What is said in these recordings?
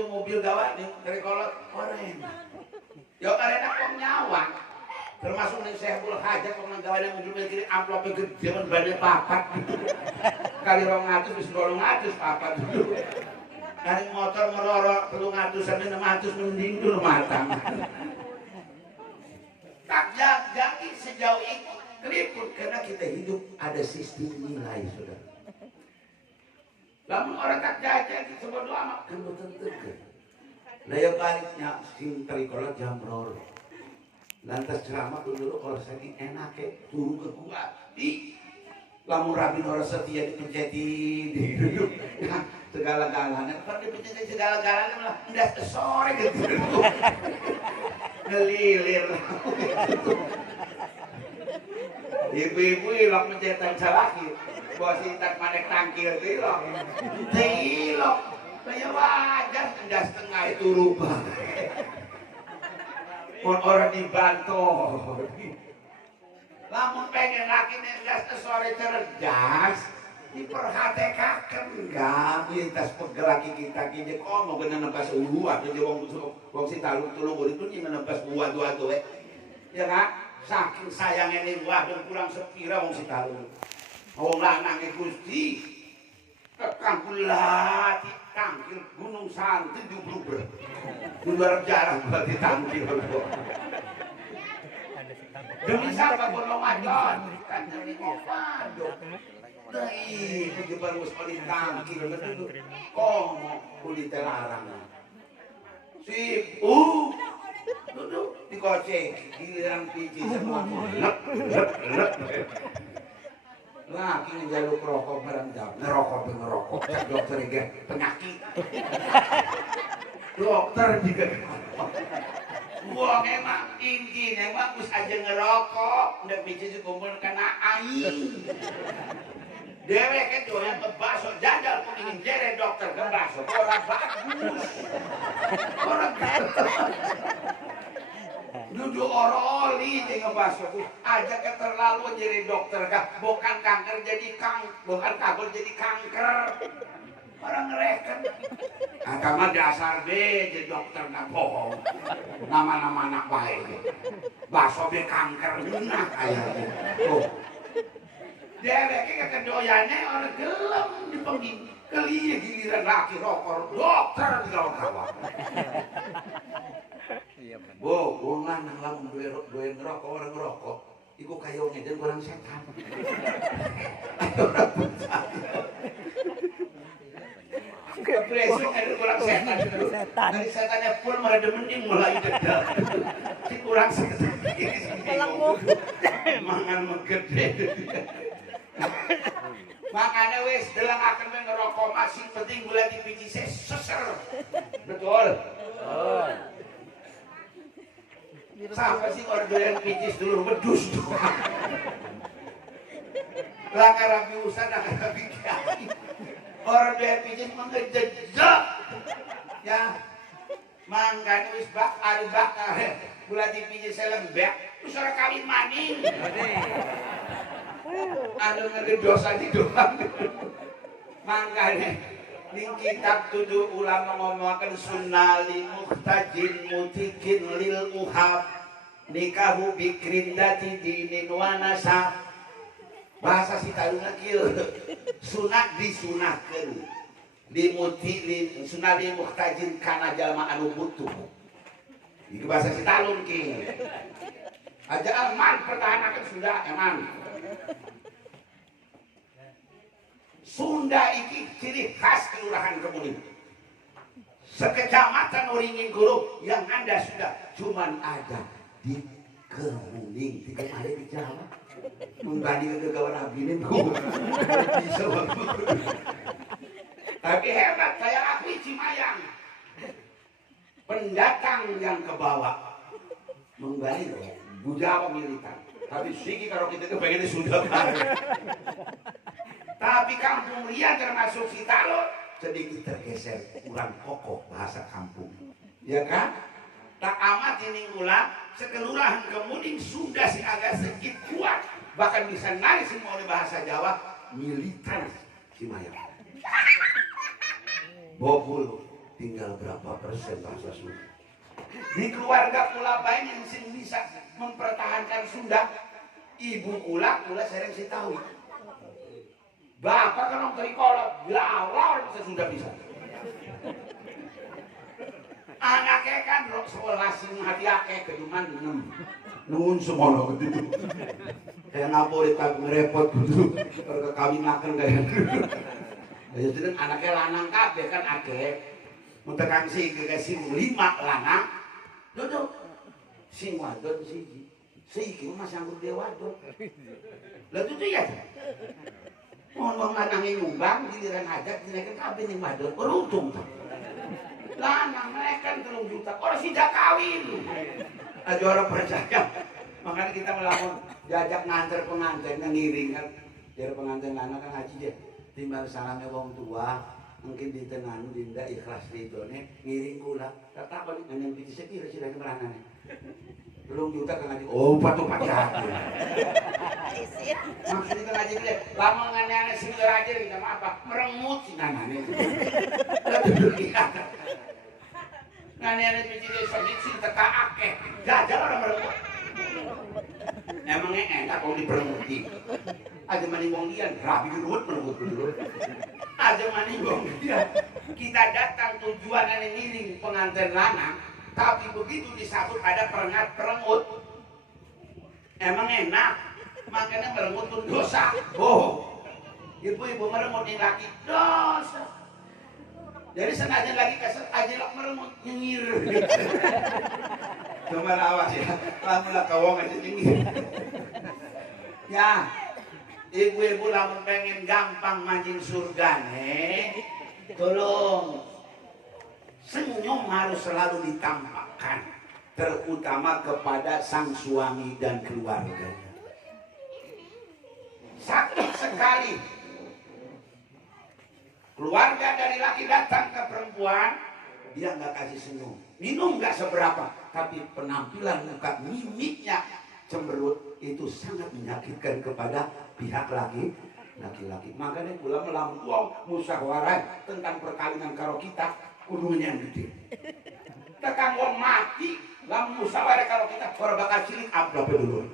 tuh mobil gawat nih dari kolot orang. Ya karena kok nyawa. Termasuk nih Syekhul Hajat kok nang gawane mobil kiri amplopnya gede men bane papat. Kali 200 wis 200 papat dulu. Kali motor merorok 300 sampai 600 mending dulu matang. Tak jadi sejauh itu keliput karena kita hidup ada sistem nilai sudah. Lamun orang tak jajan di sebodoh amat kan betul. Daya baliknya sing terikola jamror. Lantas ceramah dulu kalau saya enak turun ke gua di lamun rabi orang setia dipenceti di duduk segala-galanya kan dipenceti segala-galanya malah udah sore gitu ngelilir ibu-ibu ilok mencetak salaki bos intak manek tangkir tilok tilok saya wajar udah setengah itu rubah orang dibantu lamun pengen laki nendas sore cerdas diperhatikan enggak lintas pegelaki kita kini kok mau kena nempas atau dia wong si talung tulung itu dia menempas buah tuh ya kan saking sayangnya nih wah dan kurang sepira wong si talung wong lanangnya Gusti kekang kulati tangkil gunung santi jubluber luar jarang berarti tangkil demi siapa gunung adon kan demi komando dari pejabat muspali tangkil betul komo kulit larang sip duduk dikocek giliran piji semua lep lagi ngejaluk rokok barang jam ngerokok dokter juga penyakit dokter juga gua memang tinggi memang us aja ngerokok udah piji kumpul kena air dewe kan doyan kebaso jajal pun ingin jere dokter kebaso orang bagus orang duduk oroli di ngebaso aja keterlaluan jadi dokter kah bukan kanker jadi bukan kabel jadi kanker orang ngereken agama dasar be jadi dokter nggak bohong nama-nama anak baik baso be kanker nah kayak tuh dia kedoyannya orang gelem di pengging keliya giliran laki rokok dokter di kawan-kawan gua nang lamun doyan ngerokok orang ngerokok iku kayo ngeden orang setan kepresuk ada orang setan dari setannya pun merada mending mulai dedal si kurang setan mangan menggede makanya wis delang akan ngerokok masih penting gula dipiji seser betul sampai sih orang doyan pijis dulu bedus doang langkah rabi usah langkah rabi kiai orang doyan pijis mengejejak ya mangkanya wis hari bakar gula dipijis selembek terus orang kawin maning ada ngedosa di doang makanya ning kitab tuduh ulama ngomongkan sunnali muhtajin mutikin lil uhab nikahu bikrin dati dinin wanasa bahasa si taluna kieu sunat disunahkeun limuti sunnali muhtajin kana jalma anu butuh ieu bahasa si talun ki aja aman pertahankan sudah aman Sunda iki ciri khas kelurahan Kemuning. Sekecamatan Uringin Guru yang Anda sudah cuman ada di Kemuning, tidak ada di Jawa. Membanding ke kawan abinin bisa waktu. Tapi hebat saya akui Cimayang. Pendatang yang ke bawah membanding budaya militer. Tapi sih kalau kita kepengen sudah tapi kampung Ria termasuk Sitalo sedikit tergeser kurang kokoh bahasa kampung ya kan tak amat ini ulang sekelurahan Kemuning sudah sih agak sedikit kuat bahkan bisa naik semua oleh bahasa Jawa militer Cimayang bobul tinggal berapa persen bahasa Sunda. Di keluarga kula bae yang bisa mempertahankan Sunda, ibu kula sering si tahu. Bapak kan orang kolot, lawan bisa Sunda bisa. Anaknya kan rok sekolah sing hati akeh keduman 6. Nuhun semono gitu. Kayak ngapurit tak ngerepot gitu. Perkawinaken kayak. Ya jadi anaknya lanang kabeh kan akeh. Mun tekan sing sing 5 lanang. Duduk. Sing wadon siji. Siki mas yang gede wadon. Lah itu ya. Wong lanang nyumbang giliran hajat dinaikkan kabeh ning wadon. Beruntung ta. Lanang mereka 3 juta. Orang sudah kawin. Ada orang percaya. Makanya kita melakukan jajak nganter pengantin ngiring kan. Dari pengantin lanang kan haji dia. Timbal salamnya wong tua. Mungkin di tengah dinda ikhlas itu nih ngiring kula. Kata apa nih nganyen piti sekira sih dari merana nih. 3 juta kan ngaji. Oh patuh hati. Maksudnya kan ngaji dia. Lama nganyen sing raja kita apa? Merengut si nanane. Nganyen piti sekira sing teka akeh. Gajah orang merengut. Emangnya enak kalau diperenguti. Aja maning wong liyan rapi geruwet merengut dulu. Aja maning wong liyan. Kita datang tujuan ngiring pengantin lanang, tapi begitu disambut ada perengut. Emang enak. Makanya merengut itu dosa. Oh. Ibu-ibu merengut yang laki dosa. Jadi sengaja lagi kasar aja lak merengut nyengir. Cuma awas ya, lamun kawong aja nyengir. Ya, ibu-ibu lamun pengen gampang mancing surga nih, tolong senyum harus selalu ditampakkan, terutama kepada sang suami dan keluarganya. Sakit sekali keluarga dari laki datang ke perempuan, dia nggak kasih senyum, minum nggak seberapa, tapi penampilan muka mimiknya cemberut itu sangat menyakitkan kepada pihak laki-laki. Makanya kula melampau musyawarah tentang perkawinan karo kita kudunya yang gede. Tekan wong mati, lamun musyawarah karo kita ora bakal cilik amplop dulu.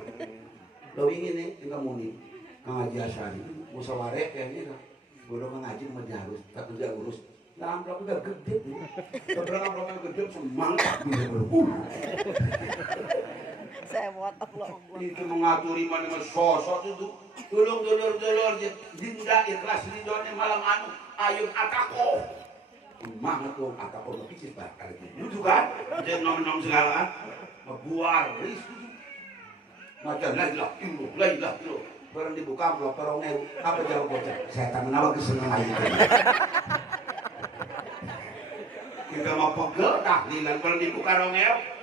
Lo ingin nih kita muni ngaji asari musyawarah kayaknya bodoh ngaji menjarus, tak kerja urus. Nah, amplop udah gede. Kebetulan amplopnya gede semangat gitu. Saya buat Allah. Itu mengaturi mana sosok itu. Tolong dulur-dulur dinda ikhlas ridhonya malam anu ayun atako. Semangat tuh atako pikir bakal gitu kan. Dia nom-nom segala kan. Ngebuar ris. Macam lailah itu. Barang dibuka amplop perongnya apa jawab bocah? Saya tak menawa kesenang aja. Kita mau pegel tahlilan barang dibuka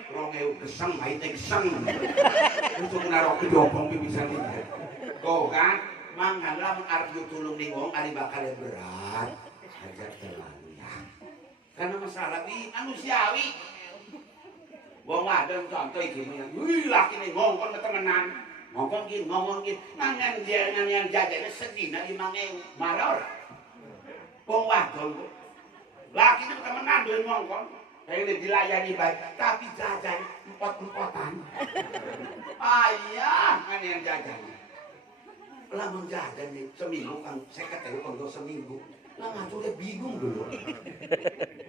rongeu geseng aite geseng. Untuk menaruh kedopong pipisan ini. Tuh kan, mangan lamun arep tulung ning wong ari bakal berat. Aja terlalu ya. Karena masalah di manusiawi. Wong wadon contoh iki men. Wih laki ning ngongkon ketemenan. Ngomong gini, nangan yang jajannya sedina 5.000, marah orang. Wong wadon, laki itu temenan duit ngongkon, kayak dilayani baik, tapi jajan empot-empotan. Ayah, kan yang jajannya. Lamun jajan nih seminggu kan, saya ketemu untuk seminggu. Lah ngatur dia bingung dulu.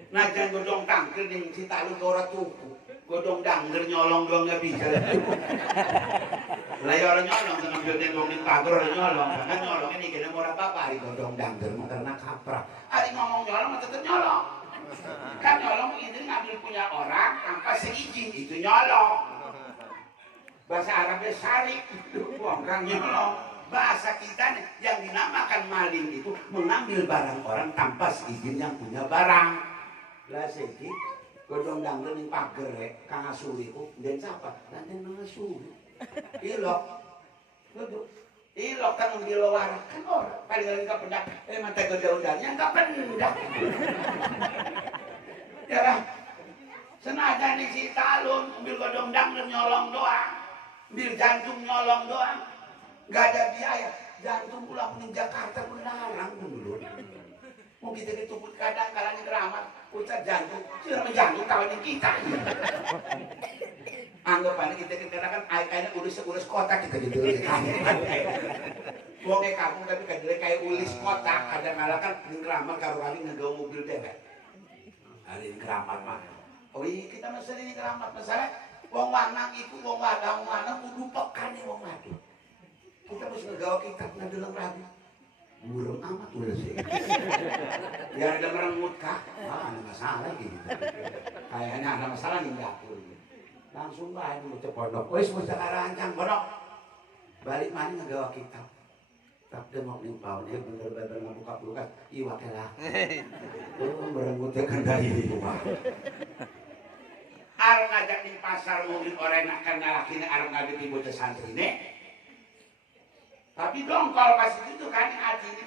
Najan godong tangkir nih si talu ora tuku, godong dangger nyolong doang nggak bisa. Lah ya orang nyolong dengan jodoh ngomongin pagar orang nyolong, kan nyolong ini kena murah apa hari godong dangger karena kaprah. Hari ngomong nyolong tetap nyolong. Kan nyolong itu ngambil punya orang tanpa seizin itu nyolong. Bahasa Arabnya sarik, bukan nyolong. Bahasa kita yang dinamakan maling itu mengambil barang orang tanpa seizin yang punya barang. Lah sedikit godong dangger ning pager kang asuri ku den siapa? Lah den asuri. Ilok, ilok kan ngilo warak kan orang paling nggak pendak, mata kerja-kerjanya nggak pendak. Ya lah, senajan nih si talun, ambil godong dangdut nyolong doang, ambil jantung nyolong doang, nggak ada biaya. Jantung pulang ke Jakarta pun larang dulu. Mau kita dituput kadang kalanya keramat, Pucat jantung, cuma jantung tawanin kita. Anggapannya kita kan kayaknya urus kota kita gitu. Wongnya kampung tapi kadang kayak ulis kota, kadang-kadang kan ngeramal karo kali nggawa mobil dewek. Hari ngeramal mah. Oh iya kita masalah ini ngeramal masalah wong lanang iku wong lanang kudu pekane wong wadon. Kita mesti nggawa kitab ngadeleng rabi. Burung amat udah sih. Ya ada merengut kah? Ada masalah gitu. Kayaknya ada masalah nih dapur. Langsung lah itu pondok. Wes mesti karancang pondok. Balik mana nggawa kitab. Tapi mau nimpaunya bener-bener ngebuka-buka iwaknya lah. Oh merengutnya kendali itu mah. Arep ngajak di pasar mobil orang nak kenal lakinya arep ngajak di bocah santri nih. Tapi dongkol pas itu kan hatinya.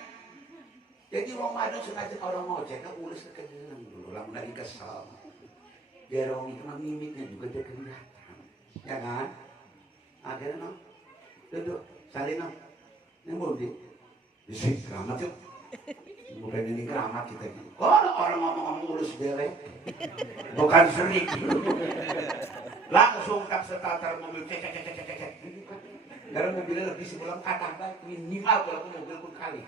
Jadi wong wadon sengaja orang ngojek kan ulis kekenyangan dulu, lamun lagi kesel. Biar orang itu mimiknya juga dia kelihatan, ya kan? Akhirnya no, duduk, salin no, ini belum disini keramat yuk. Bukan ini keramat kita gitu. Kalau orang ngomong-ngomong urus dewe, bukan sering. Langsung tak starter mobil cek. Karena mobilnya lebih sebelum kata minimal kalau mobil pun kali.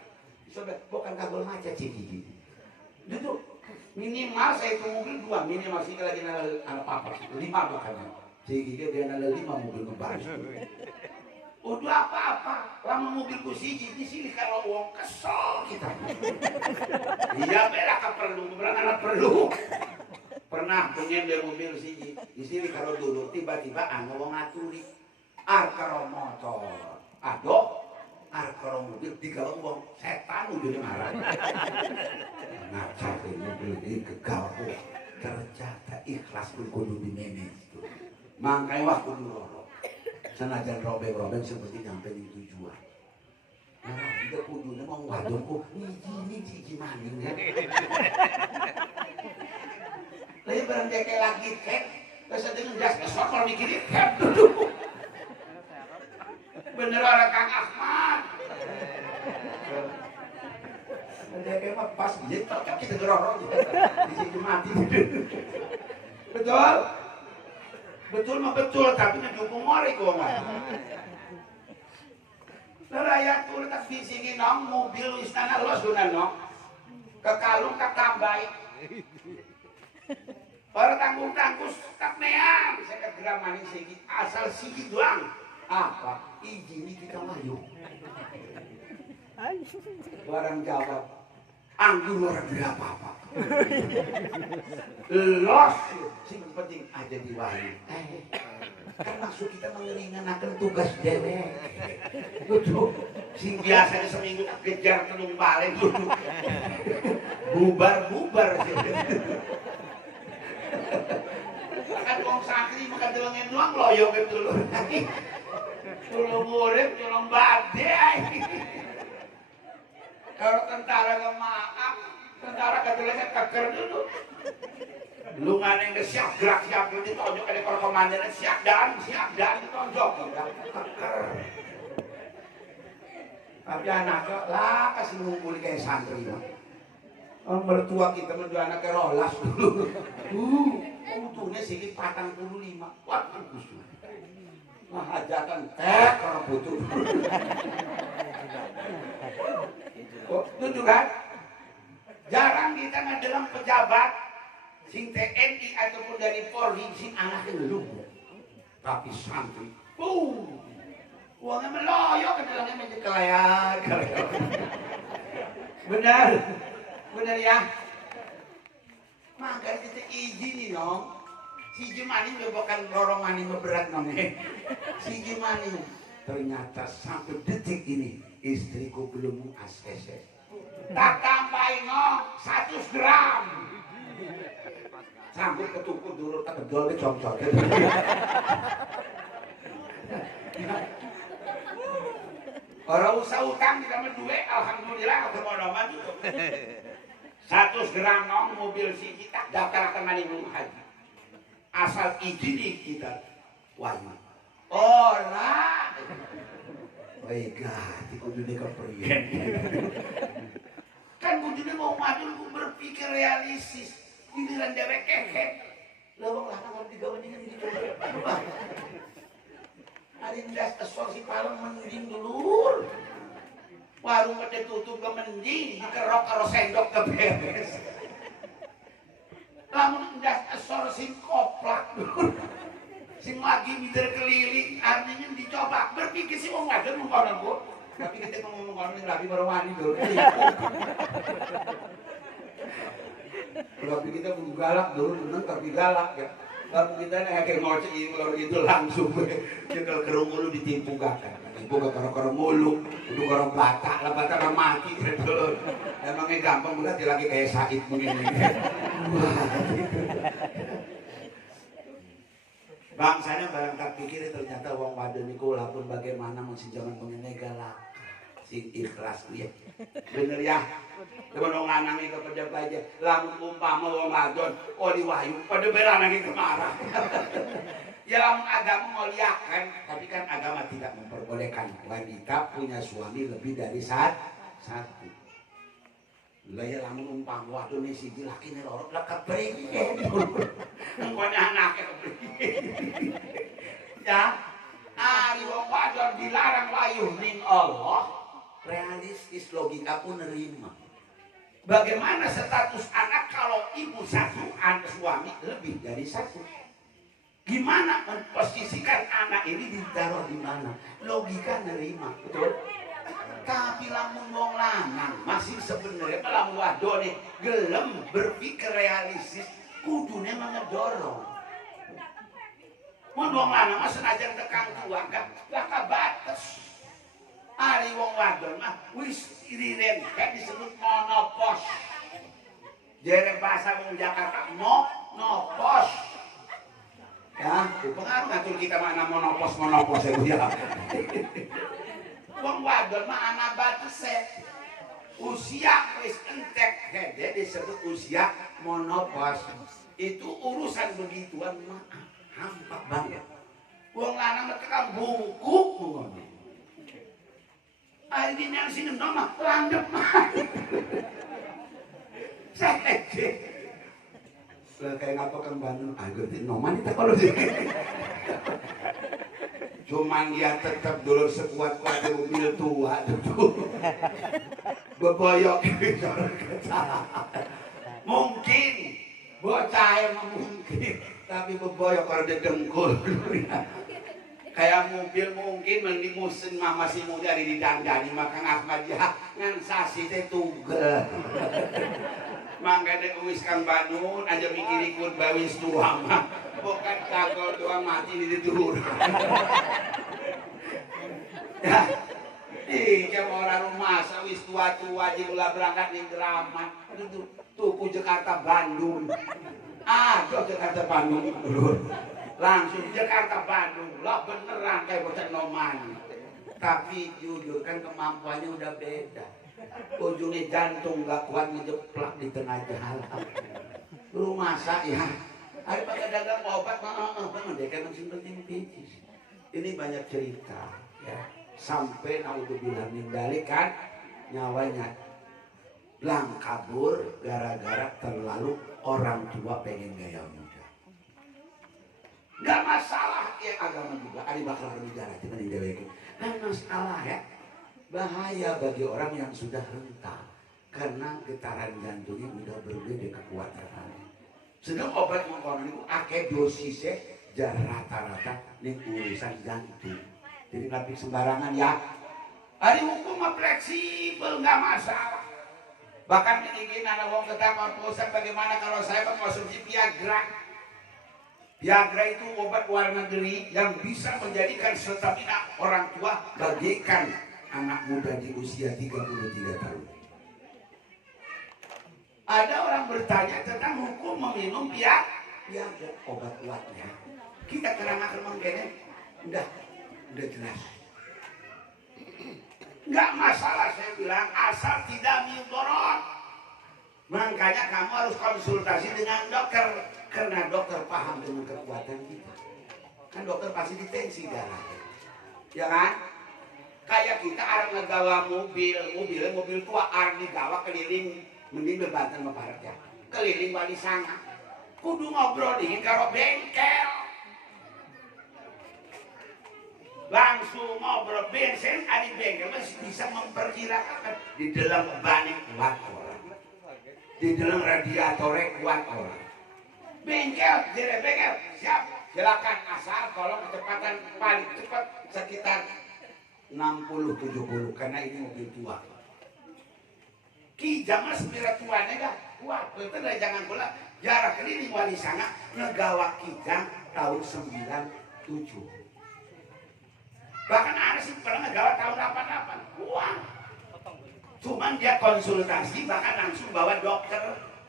Sobat bukan kabel macet sih gigi. Duduk minimal saya itu mobil 2 minimal sih lagi anak papa 5 bahkan. Sih gigi dia ada 5 mobil kembali. Udah apa-apa, lama mobilku siji di sini kalau uang kesel kita. Iya bela kan perlu, berangkat perlu. Pernah punya dia mobil siji di sini kalau dulu tiba-tiba wong ngaturi. Arkaro motor, aduh, arkaro mobil digawa wong setan udah marah. Ngacak mobil ini kegawa, ternyata ikhlas pun kudu dimemes. Makanya waktu dulu, senajan robek-robek seperti nyampe di tujuan. Nah, juga kudunya mau wadonku, ini maning ya. Tapi barang dia kayak lagi kek, terus ada ngegas kesok kalau mikirin kek dulu. Bener orang Kang Ahmad. Dia kayak mah pas dia cocok kita gerorong di situ mati. Betul? Betul mah betul tapi ngedukung orang gua mah. Leraya tuh tak bisingin nong mobil istana los dunan nong. Kekalung tak tambai. Orang tanggung-tanggus tak neang. Saya kegeram maning sedikit asal sedikit doang. Apa? Izini kita maju. Barang jawab, anggur orang tidak apa-apa. Los, sing penting aja diwali. Kan maksud kita mengeringankan tugas dewek. Betul. Sing biasanya seminggu kejar telung balik dulu. Bubar sih. Kan wong santri makan delengin doang loyo dulu. Tolong murid, tolong badai. Kalau tentara ngemaaf, tentara kedelengnya keker dulu. Lu nggak neng siap gerak siap itu tonjok ada kalau komandan siap dan ditonjok. Keker. Tapi anaknya lah kasih ngumpul kayak santri. Mertua kita menjual anaknya rolas dulu. Untungnya sedikit 45. Waduh Gusti. Nah hajatan teh orang butuh. Oh, itu kan jarang kita dalam pejabat sing TNI ataupun dari Polri sing anaknya lu. Tapi santri, uangnya meloyo ke dalamnya menjadi kelayak. Benar ya. Makanya kita izin dong. Si Jumani bukan lorong mani berat nong. Si Jumani ternyata sampai detik ini istriku belum ACC. Tak tambahin no 100 gram. Sampai ketumpuk dulu tak kedol dicocok. Orang usah utang kita duit, alhamdulillah kemodoman itu. 100 gram nong mobil si kita daftar ke mani haji. Asal izin kita wajib. Oh lah. Baiklah, kudunya kepriyen. Kan kudunya mau maju berpikir realistis. giliran dewek keket leweng lanang kalau digawanikan gitu hari ndas esok si palem mending dulur warung pada tutup ke mending dikerok karo sendok ke beres lamun ndas esok sing koplak dulur sing lagi mider keliling artinya dicoba berpikir si wong wadon mengkonon Bu tapi kita ngomong ngomong rapi barawani dulu tapi kita kudu galak dulu menang tapi galak ya kalau kita nih kayak ngoceh kalau itu langsung kita kerung mulu ditipu gak kan tipu gak karo mulu udah karo batak lah batak mati dulu emangnya gampang udah lagi kayak Said begini bangsanya barang tak pikir ternyata wong wadon niku lapun bagaimana masih zaman pengennya galak sing ikhlas ya bener ya teman wong lanang iki kepada baja lamun umpama wong wadon oli wahyu pada beranang kemarah ya lamun agama muliakan tapi kan agama tidak memperbolehkan wanita punya suami lebih dari satu lah ya lamun umpama wadon ini siji laki nih lorok lah kepengen engkone anaknya kepengen ya ari wong wadon dilarang wayuh ning Allah realistis logika pun nerima bagaimana status anak kalau ibu satu anak suami lebih dari satu gimana memposisikan anak ini ditaruh di mana logika nerima betul tapi lamun wong lanang masih sebenarnya lamun wadone gelem berpikir realistis kudune mengedorong mun wong lanang mah senajan tekang tua gak batas ari wong wadon mah wis iriren kan disebut monopos. Jere bahasa wong Jakarta monopos. Ya, pengaruh ngatur kita mana monopos ya. Wong wadon mah anak batese. Usia wis entek hede disebut usia monopos. Itu urusan begituan mah hampa banget. Wong lanang mah tekan bungkuk ngono. Hari ini yang sini nama landep mah. Saya kayak ngapa kan Bandung, agar di noman itu kalau sih. Cuman dia tetap dulu sekuat-kuat mobil tua tuh. Beboyok mungkin bocah emang mungkin, tapi beboyok kalau dia dengkul. Kayak mobil mungkin mendimusin mama si muda di dandani makan Ahmad ya ngan sasi teh tugel mangga deh uwis Kang Banun aja mikir ikut bawis tua mah bukan kagol tua mati di tuhur ya kayak orang rumah sawis tua-tua aja ulah berangkat di drama tuku Jakarta Bandung aduh Jakarta Bandung langsung Jakarta Bandung lah beneran kayak bocah noman tapi jujur kan kemampuannya udah beda ujungnya jantung gak kuat ngejeplak di tengah jalan lu masa ya ada pakai dagang obat dia kan masih penting bisnis ini banyak cerita ya sampai naudzubillah min dzalik kan nyawanya lang kabur gara-gara terlalu orang tua pengen gaya muda. Gak masalah ya agama juga ada bakal bicara dengan ideologi. Gak masalah ya. Bahaya bagi orang yang sudah renta karena getaran jantungnya udah berbeda kekuatannya. Sedang obat mengkonon itu akeh dosisnya jar rata-rata nih urusan jantung. Jadi nggak sembarangan ya. Hari hukum mah fleksibel nggak masalah. Bahkan ini anak wong ketama perusahaan bagaimana kalau saya mengkonsumsi Viagra. Viagra itu obat luar negeri yang bisa menjadikan stamina orang tua bagaikan anak muda di usia 33 tahun. Ada orang bertanya tentang hukum meminum Viagra obat kuatnya. Kita kerana mengkene udah jelas. Enggak masalah saya bilang asal tidak mudarat. Makanya kamu harus konsultasi dengan dokter karena dokter paham dengan kekuatan kita. Kan dokter pasti ditensi darah. Ya kan? Kayak kita arep nggawa mobil tua arep digawa keliling mending bebanten meparja. Keliling Wali Sanga. kudu ngobrol dingin karo bengkel. Langsung ngobrol bensin, adi bengkel masih bisa memperkirakan di dalam ban kuat orang, di dalam radiatornya kuat orang. Bengkel, jadi bengkel, siap, silakan asal tolong kecepatan paling cepat sekitar 60-70 karena ini mobil tua. Ki jangan spiritualnya dah kuat, itu dah jangan pula jarak keliling wali sana ngegawa kijang tahun 97. Bahkan ada sih pernah ngegawa tahun 88. Wah, cuman dia konsultasi bahkan langsung bawa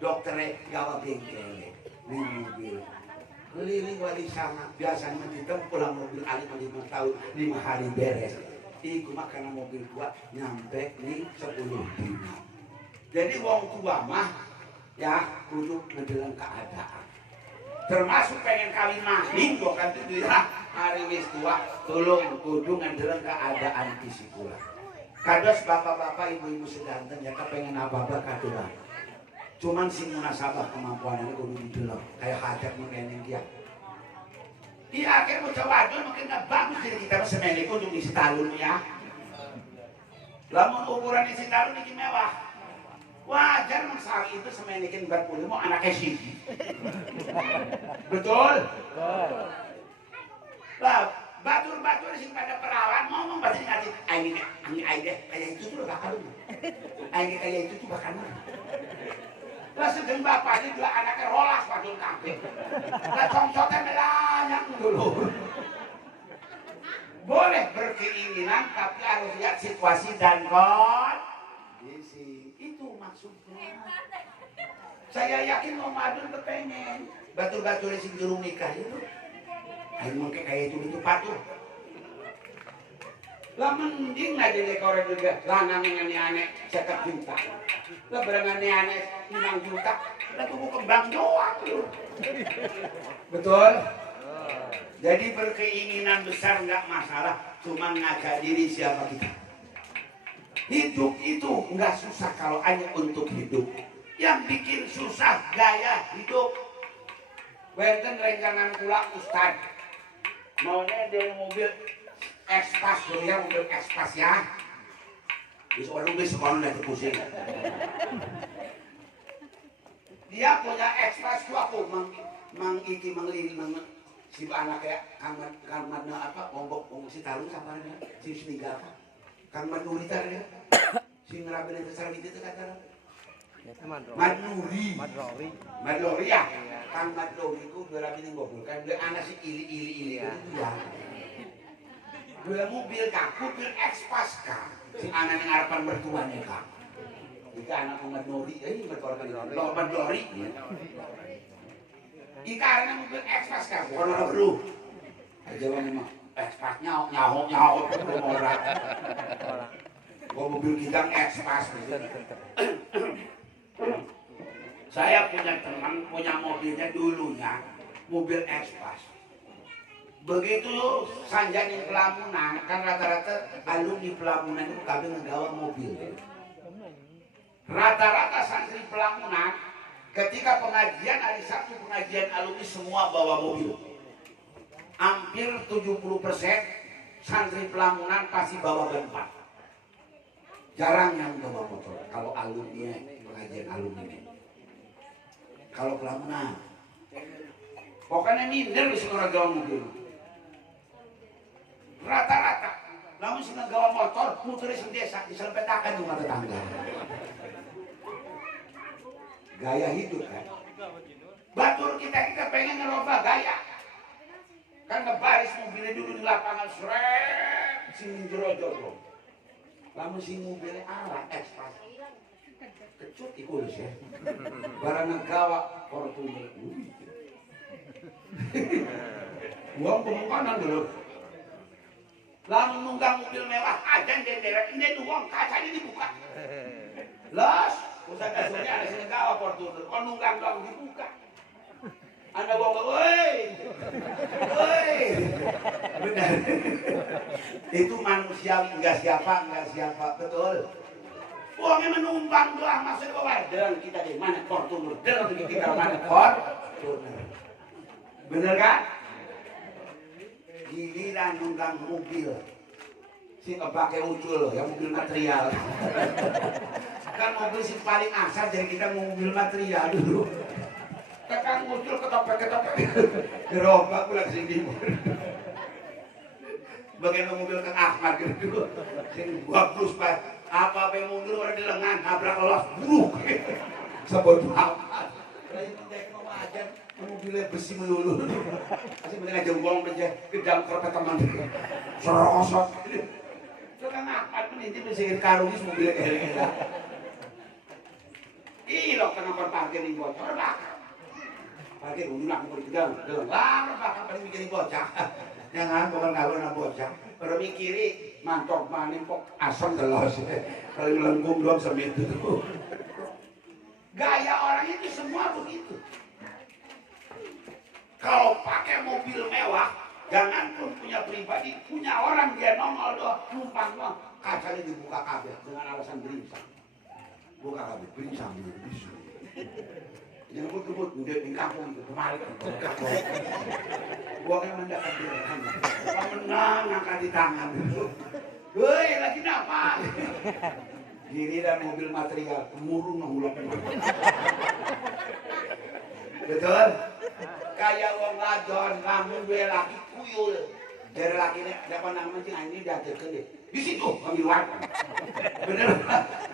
dokternya gawa bengkel. Mobil keliling wali sama biasanya kita pulang mobil ali 5 tahun 5 hari beres. Iku mah karena mobil tua nyampe nih 10 lima. Jadi wong tua mah ya kudu ngedelang keadaan. Termasuk pengen kawin maling bukan itu ya hari wis tua tolong kudu ngedelang keadaan fisikulah. Kados bapak-bapak ibu-ibu sedanten ya kepengen apa-apa kadulah. Cuman sing munasabah kemampuannya kudu didelok kayak hajat mengeneng dia. Di akhir mau coba mungkin nggak bagus jadi kita semene kudu di sitalun ya. Lamun ukuran di sitalun ini mewah. Wajar masalah itu semenikin 40 mau anaknya sih. Betul? Lah batur-batur sing pada perawan ngomong pasti ngasih ini deh kayak itu tuh bakal kayak itu tuh bakal lah sedang bapaknya dua anaknya rolas wadul kamping lah congcotnya melanyak dulu. Boleh berkeinginan tapi harus lihat situasi dan kondisi. Itu maksudnya. Saya yakin Om Adun kepengen batur-batur sing durung nikah itu ayo mungkin kayak itu patuh. Lah mending aja dekornya juga lanang yang aneh-aneh 50 juta. Lah barang aneh-aneh 5 juta. Lah tunggu kembang doang tuh. Betul? Jadi berkeinginan besar nggak masalah, cuma ngajak diri siapa kita. Hidup itu nggak susah kalau hanya untuk hidup. Yang bikin susah gaya hidup. Wenten rencangan kula Ustad. Maunya dari mobil Expas dulu ya, mobil Expas ya. Bisa orang mobil sekolah nanti pusing. Dia punya Expas tuh aku mengiki mengeliri si anak ya kang mana apa ombok si talu sabarnya si seniga apa kang manuritar ya si ngerabin itu sarang itu kata Madlori ya kang Madlori ku ngerabin yang gobul kan dia anak si ili itu ya dua mobil kang mobil Expas kang si anak yang harapan bertuanya kang jika anak Madlori ini berkorban lo Madlori karena mobil Expas kan, bukan orang baru. Aja memang Expas nyahok orang. Gua mobil kita Expas. Saya punya teman punya mobilnya dulunya mobil Expas. Begitu sanjani Pelamunan kan rata-rata alumni Pelamunan itu kabeh nggawa mobil. Rata-rata santri Pelamunan ketika pengajian hari Sabtu pengajian alumni semua bawa mobil. Hampir 70% santri Pelamunan pasti bawa ban. Jarang yang bawa motor kalau alumni pengajian alumni. Kalau Pelamunan pokoknya minder bisa orang gawa mobil. Rata-rata namun sih gawa motor muter di desa diselempetakan rumah tetangga. Gaya hidup kan. Batur kita pengen ngerubah gaya. Kan ngebaris mobilnya dulu di lapangan seret sing jero-jero. Lamun sing mobilnya ala Expas. Kecut ikulus ya. Barang ngegawa Fortuner. Uang pemungkanan dulu. Lamun nunggang mobil mewah aja derek ini uang kacanya dibuka. Los usah kasurnya ada sini gawa Fortuner, kau nunggang doang dibuka. Anda bawa woi, benar. Itu manusiawi nggak siapa, betul. Uangnya menumpang doang maksudnya bawa dan kita di mana Fortuner, dan kita mana Bener kan? Giliran nunggang mobil sih nggak pakai ucul ya, mobil material. Kan mobil sih paling asal, jadi kita mau mobil material dulu. Tekan ucul ketopek gerobak pulang sini. Bagaimana mobil Kang Ahmad gitu, sing gua plus pak apa mundur orang di lengan nabrak los buruk. Sebodoh amat. Kayak penting mau aja mobilnya besi melulu. Masih penting aja uang aja gedang kereta teman. Serosot. Kang Ahmad menintip mesin karungis mobilnya kayak ih lo kenapa parkir di bocor bakar. Parkir ulang mau gedang, lah bakal paling mikirin bocah. Jangan bukan kalau nak bocah, baru mikiri mantap maning pok asam telos, kalau lengkung doang semetu tuh. Gaya orang itu semua begitu. Kalau pakai mobil mewah, jangan pun punya pribadi, punya orang dia nongol doang, numpang doang, kacanya dibuka kabel dengan alasan beringsang. Buka kabel beringsang gitu bisu. Jangan kebut udah di kampung itu kemarin buangnya mendapat direkan menang angkat di tangan woi lagi apa gini dan mobil material murung ngulok betul kayak wong ladon lamun gue laki kuyul dari laki ini dapat nama sih ini diajarkan deh di situ kami luar bener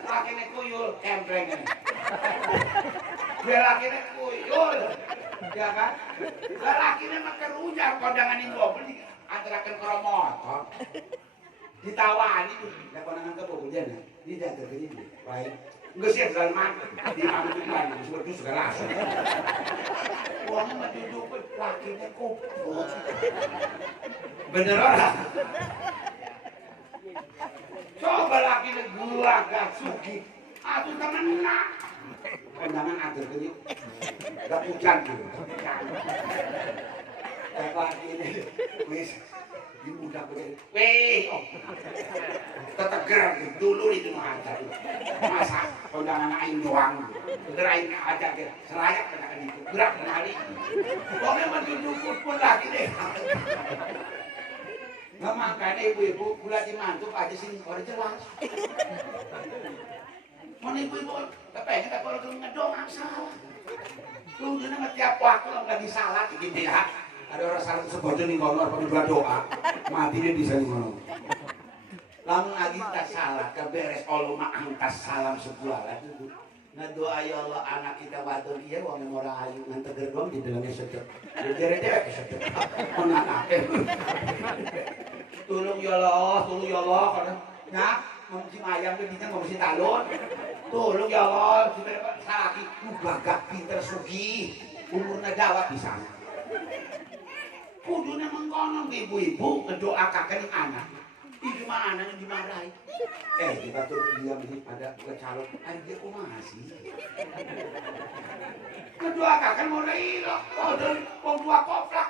laki ini kuyul empreng dia lakinya kuyul, ya kan? Lah lakinya makan rujak kondangan ini gua beli antarakan ke motor. Ditawani tuh, ya kondangan ke hujan ya. Dia jatuh ke ini, baik. Enggak siap jalan mana? Di mana tuh mana? Seperti segala asal. Uangnya mati dupet, lakinya kopot. Bener orang? Coba lakinya gua gak sugi, aduh temenan. Kondangan atur gini, gak hujan gitu. Kayak lagi ini, wis, di muda begini, wih, tetap gerak gitu, dulu itu aja. Masa kondangan aing doang, gerain aja gitu, selayak kena gitu, gerak kali. Pokoknya menduduk pun lagi deh. Nggak makanya ibu-ibu, bulan dimantuk aja sih, orang jelas. Mana ibu-ibu, kepengen tak kalau ngedong salah. Lu udah tiap waktu lagi salah gitu ya. Ada orang salah sebojol nih kalau orang doa, mati dia bisa nih ngomong. Lamun lagi tak salah, keberes Allah ma'angkas salam sebuah lagi. Ngedoa ya Allah anak kita wadon iya, wong yang orang ayu ngan teger doang di dalamnya sedep. Dere-dere kesedep. Menanake. Tolong ya Allah, karena ya ngomong ayam ke bintang ngomong si talon. Tolong ya Allah, diberi salaki, lu gagak pinter sugi, umurnya gawat di sana. Kudunya mengkonong ibu-ibu ngedoakan anak. Ibu mah anaknya dimarahi. Kita tuh diam nih ada calon, dia kok masih. Ngedoakan mau ilok, mau dua koplak.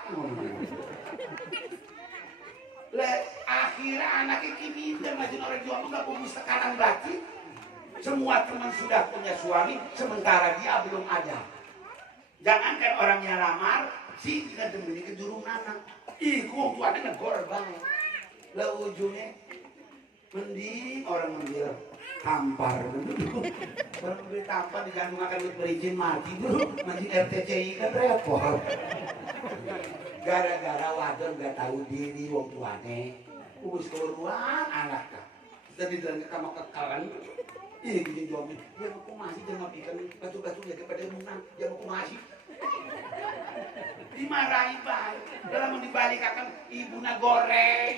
Akhirnya anaknya kibinter macam orang jual nggak punya tekanan batin. Semua teman sudah punya suami, sementara dia belum ada. Jangankan orangnya lamar, si kita demi ke jurung anak. Ih, kok tuh ada negor banget. Lah ujungnya, mending orang mengira tampar. Orang mengira tampar digantung akan berizin mati dulu, masih RTCI kan repot. Gara-gara wadon gak tahu diri wong tuane, ubus keluar anak kak. Jadi dalam kamar kekalan. Ih, gini jawabnya, dia mau masih jangan ikan batu-batu ya kepada munang, dia mau masih. Dimarahi baik, dalam dibalik akan ibunya goreng.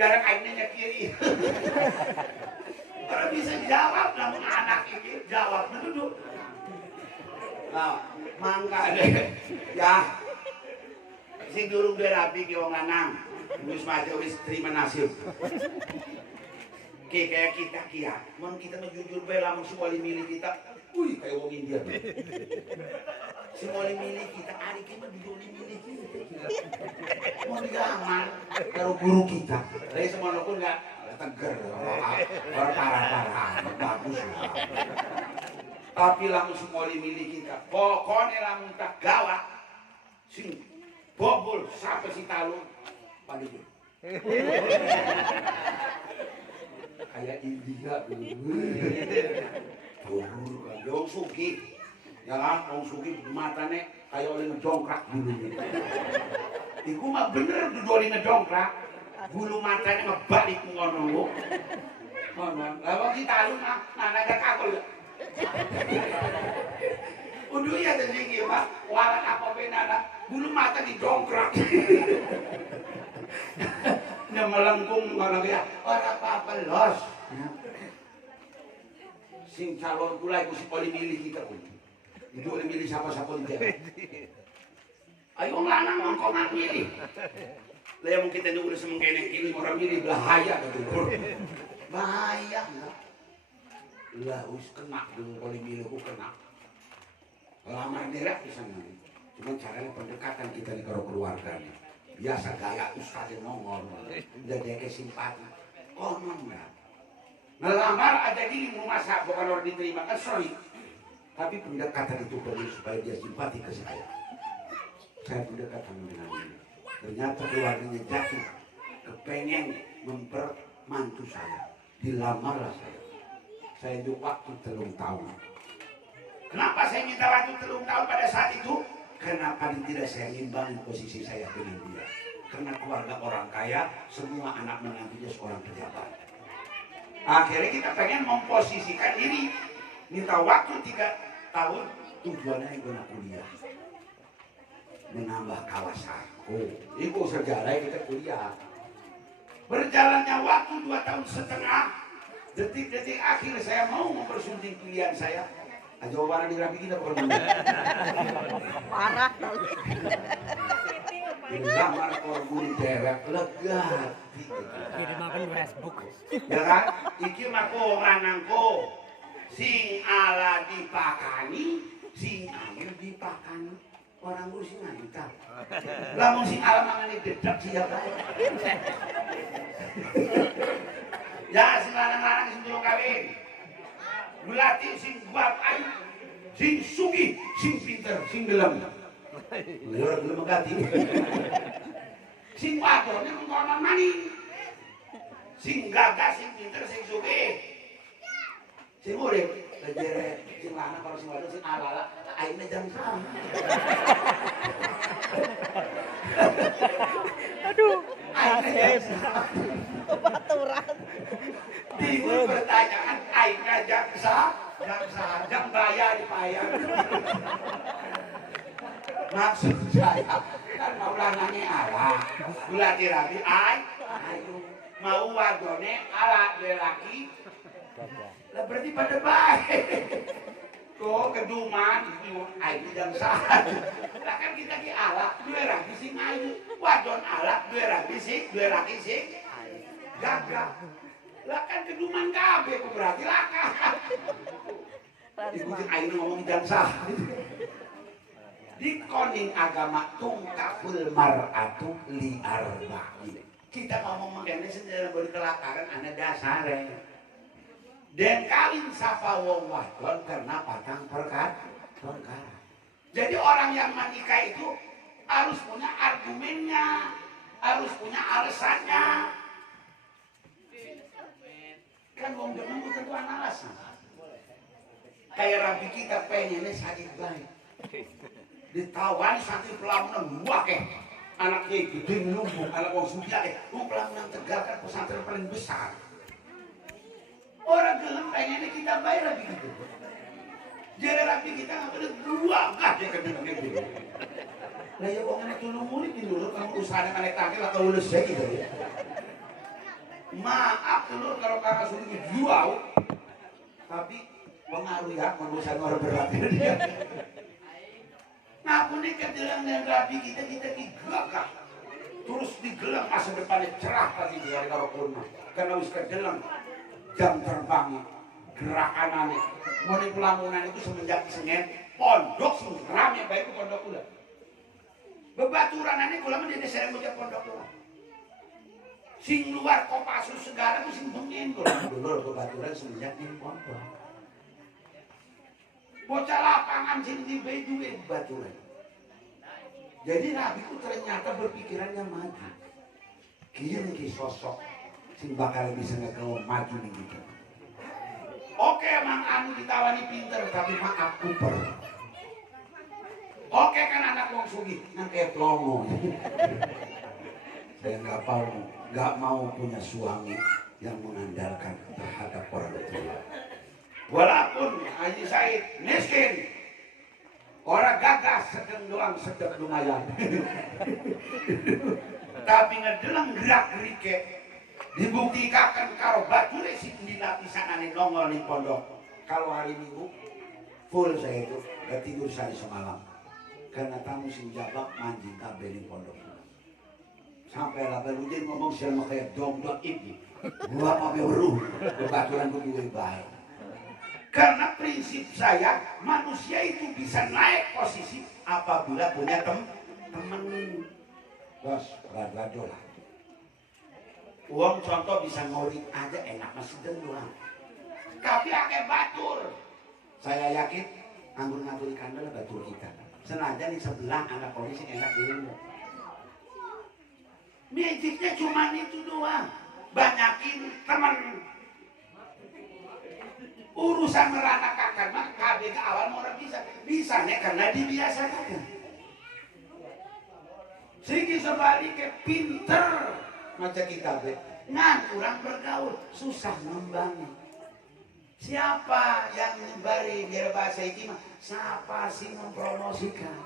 Garang airnya kiri. Orang bisa jawab, namun anak ini jawab duduk. Nah, mangga deh, ya. Si durung berapi ke wong lanang. Wis maju wis terima nasib. Kayak kita kia, mun kita menjujur bae lamun semua milih kita, kayak wong India. Semua milih kita, ari kita dijoli milih kita. Mun aman karo guru kita. Dari semua pun enggak teger, orang parah-parah, bagus lah. Tapi lamun semua milih kita. Pokoknya lamun tak gawat sing bobol sampai si talung pada itu. Kayak India dulu. Bobol kan Wong Sugih. Ya kan Wong Sugih matane kayak oleh ngedongkrak bulunya. Iku mah bener duduk ngedongkrak. Bulu matanya ngebalik ngono. Ngono. Lah wong si talung mah nanaga kakul. Udah ya tadi gimana? Walau apa benana, bulu mata didongkrak. Nya melengkung ngono ya. Ora apa-apa los. Sing calon kula iku si poli milih kita pun. Itu oleh milih siapa-siapa di dia. Ayo lanang mongko nang milih. Lah yang kita udah semengkene ini orang milih bahaya gitu. Bahaya enggak? Lah wis kena dulu poli milihku kena. Lamar derek bisa nanti. Cuma caranya pendekatan kita nih kalau keluarganya. Biasa gaya ustaz nongol. Udah dia simpati. Konon enggak. Ngelamar aja di mau masak bukan orang diterima kan sorry. Tapi pendekatan itu perlu supaya dia simpati ke saya. Saya pendekatan dengan dia. Ternyata keluarganya jatuh. Kepengen mempermantu saya. Dilamarlah saya. Saya itu waktu 3 tahun. Kenapa saya minta waktu 3 tahun pada saat itu? Karena paling tidak saya ngimbangin posisi saya dengan dia. Karena keluarga orang kaya, semua anak menantunya seorang pejabat. Akhirnya kita pengen memposisikan diri. Minta waktu 3 tahun, tujuannya guna kuliah. Menambah kawasan. Oh, itu sejarah kita kuliah. Berjalannya waktu 2,5 tahun, detik-detik akhir saya mau mempersunting pilihan saya. Jawabannya di rapi kita bukan parah. Lamar korban dewek lega. Kiri makan di Facebook. Ya kan? Iki mah ko lanangko sing ala dipakani, sing air dipakani. Orang lu sing ngita. Lamun sing ala mangane dedak siapa? Ya sing lanang-lanang sing durung kawin. Belati sing kuat ayu, sing sugih, sing pinter, sing gelem. Lha gelem mengati. Sing wadone ngomong mani. Sing gagah, sing pinter, sing sugih. Sing urip, lejere sing lanang karo sing wadon sing ala-ala, aine jam sama. Aduh, Aine baturan. Timbul pertanyaan, aina jaksa, jam bayar dibayar. Maksud saya, kan mau lanangnya ala, gula dirabi, ayo, mau wadone ala lelaki, lah berarti pada baik. Kok keduman, ayo jam sah. Lah kan kita ki ala, 2 rabi sing ayu, wadon ala, 2 rabi sing, 2 laki sing, gagah. Lah kan keduman kabeh ku berarti laka. Ikutin air ngomong jam sah. Di koning agama tungkapul mar'atu li arba'in. Kita ngomong mengenai sendiri berkelakaran ana dasare. Dan kawin sapa wong wadon karena patang perkara. Jadi orang yang menikah itu harus punya argumennya, harus punya alasannya. Kan wong demen itu tentu alasan. Kayak rabi kita pengennya sakit baik. Ditawan sakit pelamunan wakeh. Anaknya gede numpuk, anak wong Sudia wong pelamunan Tegal kan pesantren paling besar. Orang gelem pengennya kita bayar rabi gitu. Jadi rabi kita nggak boleh dua gak dia kedua gitu. Lah ya wong anak tulung murid dulu kamu usahanya anak takil atau lulus ya gitu ya. Maaf dulu kalau kakak suruh jual, tapi pengaruh ya manusia orang berat dia. Nah pun nikah dengan rabi kita digagah, terus digelang masa depannya cerah tadi di hari karokun, karena wis kedelang jam terbang gerakanannya, mulai pelamunan itu semenjak Senin, pondok sing rame baik pondok ulah. Bebaturanannya kula mah dene sering ngucap pondok ulah. Sing luar Kopassus segala itu sing bengen kok dulu bebaturan semenjak ini pondok. bocah lapangan sing di bejuwe baturan. Jadi Nabi itu ternyata berpikirannya maju. Kieu ki sosok sing bakal bisa ngagawa maju nih gitu. Oke emang anu ditawani pinter tapi maaf kuper. Oke kan anak wong sugih nang kayak plomo. Saya nggak mau punya suami yang mengandalkan terhadap orang tua. Walaupun Haji Said miskin, orang gagas sedang doang sedang lumayan. Tapi ngedeleng gerak gerike dibuktikan karo bature sing dina pisanane nongol ning pondok. Kalau hari Minggu full saya itu gak tidur sehari semalam karena tamu sing jabak manjing kabeh ning pondok. Sampai lah berujung ngomong sama kayak dong ini gua mau beruh kebaturan gue baik. Karena prinsip saya manusia itu bisa naik posisi apabila punya teman. Bos, rado lah. Uang contoh bisa ngorik aja enak masih doang. Tapi akeh batur. Saya yakin nganggur ikan adalah batur kita. Senajan di sebelah anak polisi enak dulu. Magicnya cuma itu doang. Banyakin teman. Urusan merana kakak mah kabeh ke awal mau bisa nih karena dibiasakan. Sehingga sebaliknya pinter macam kita be ngan kurang bergaul susah ngembangin. Siapa yang memberi biar bahasa ini mah siapa sih mempromosikan.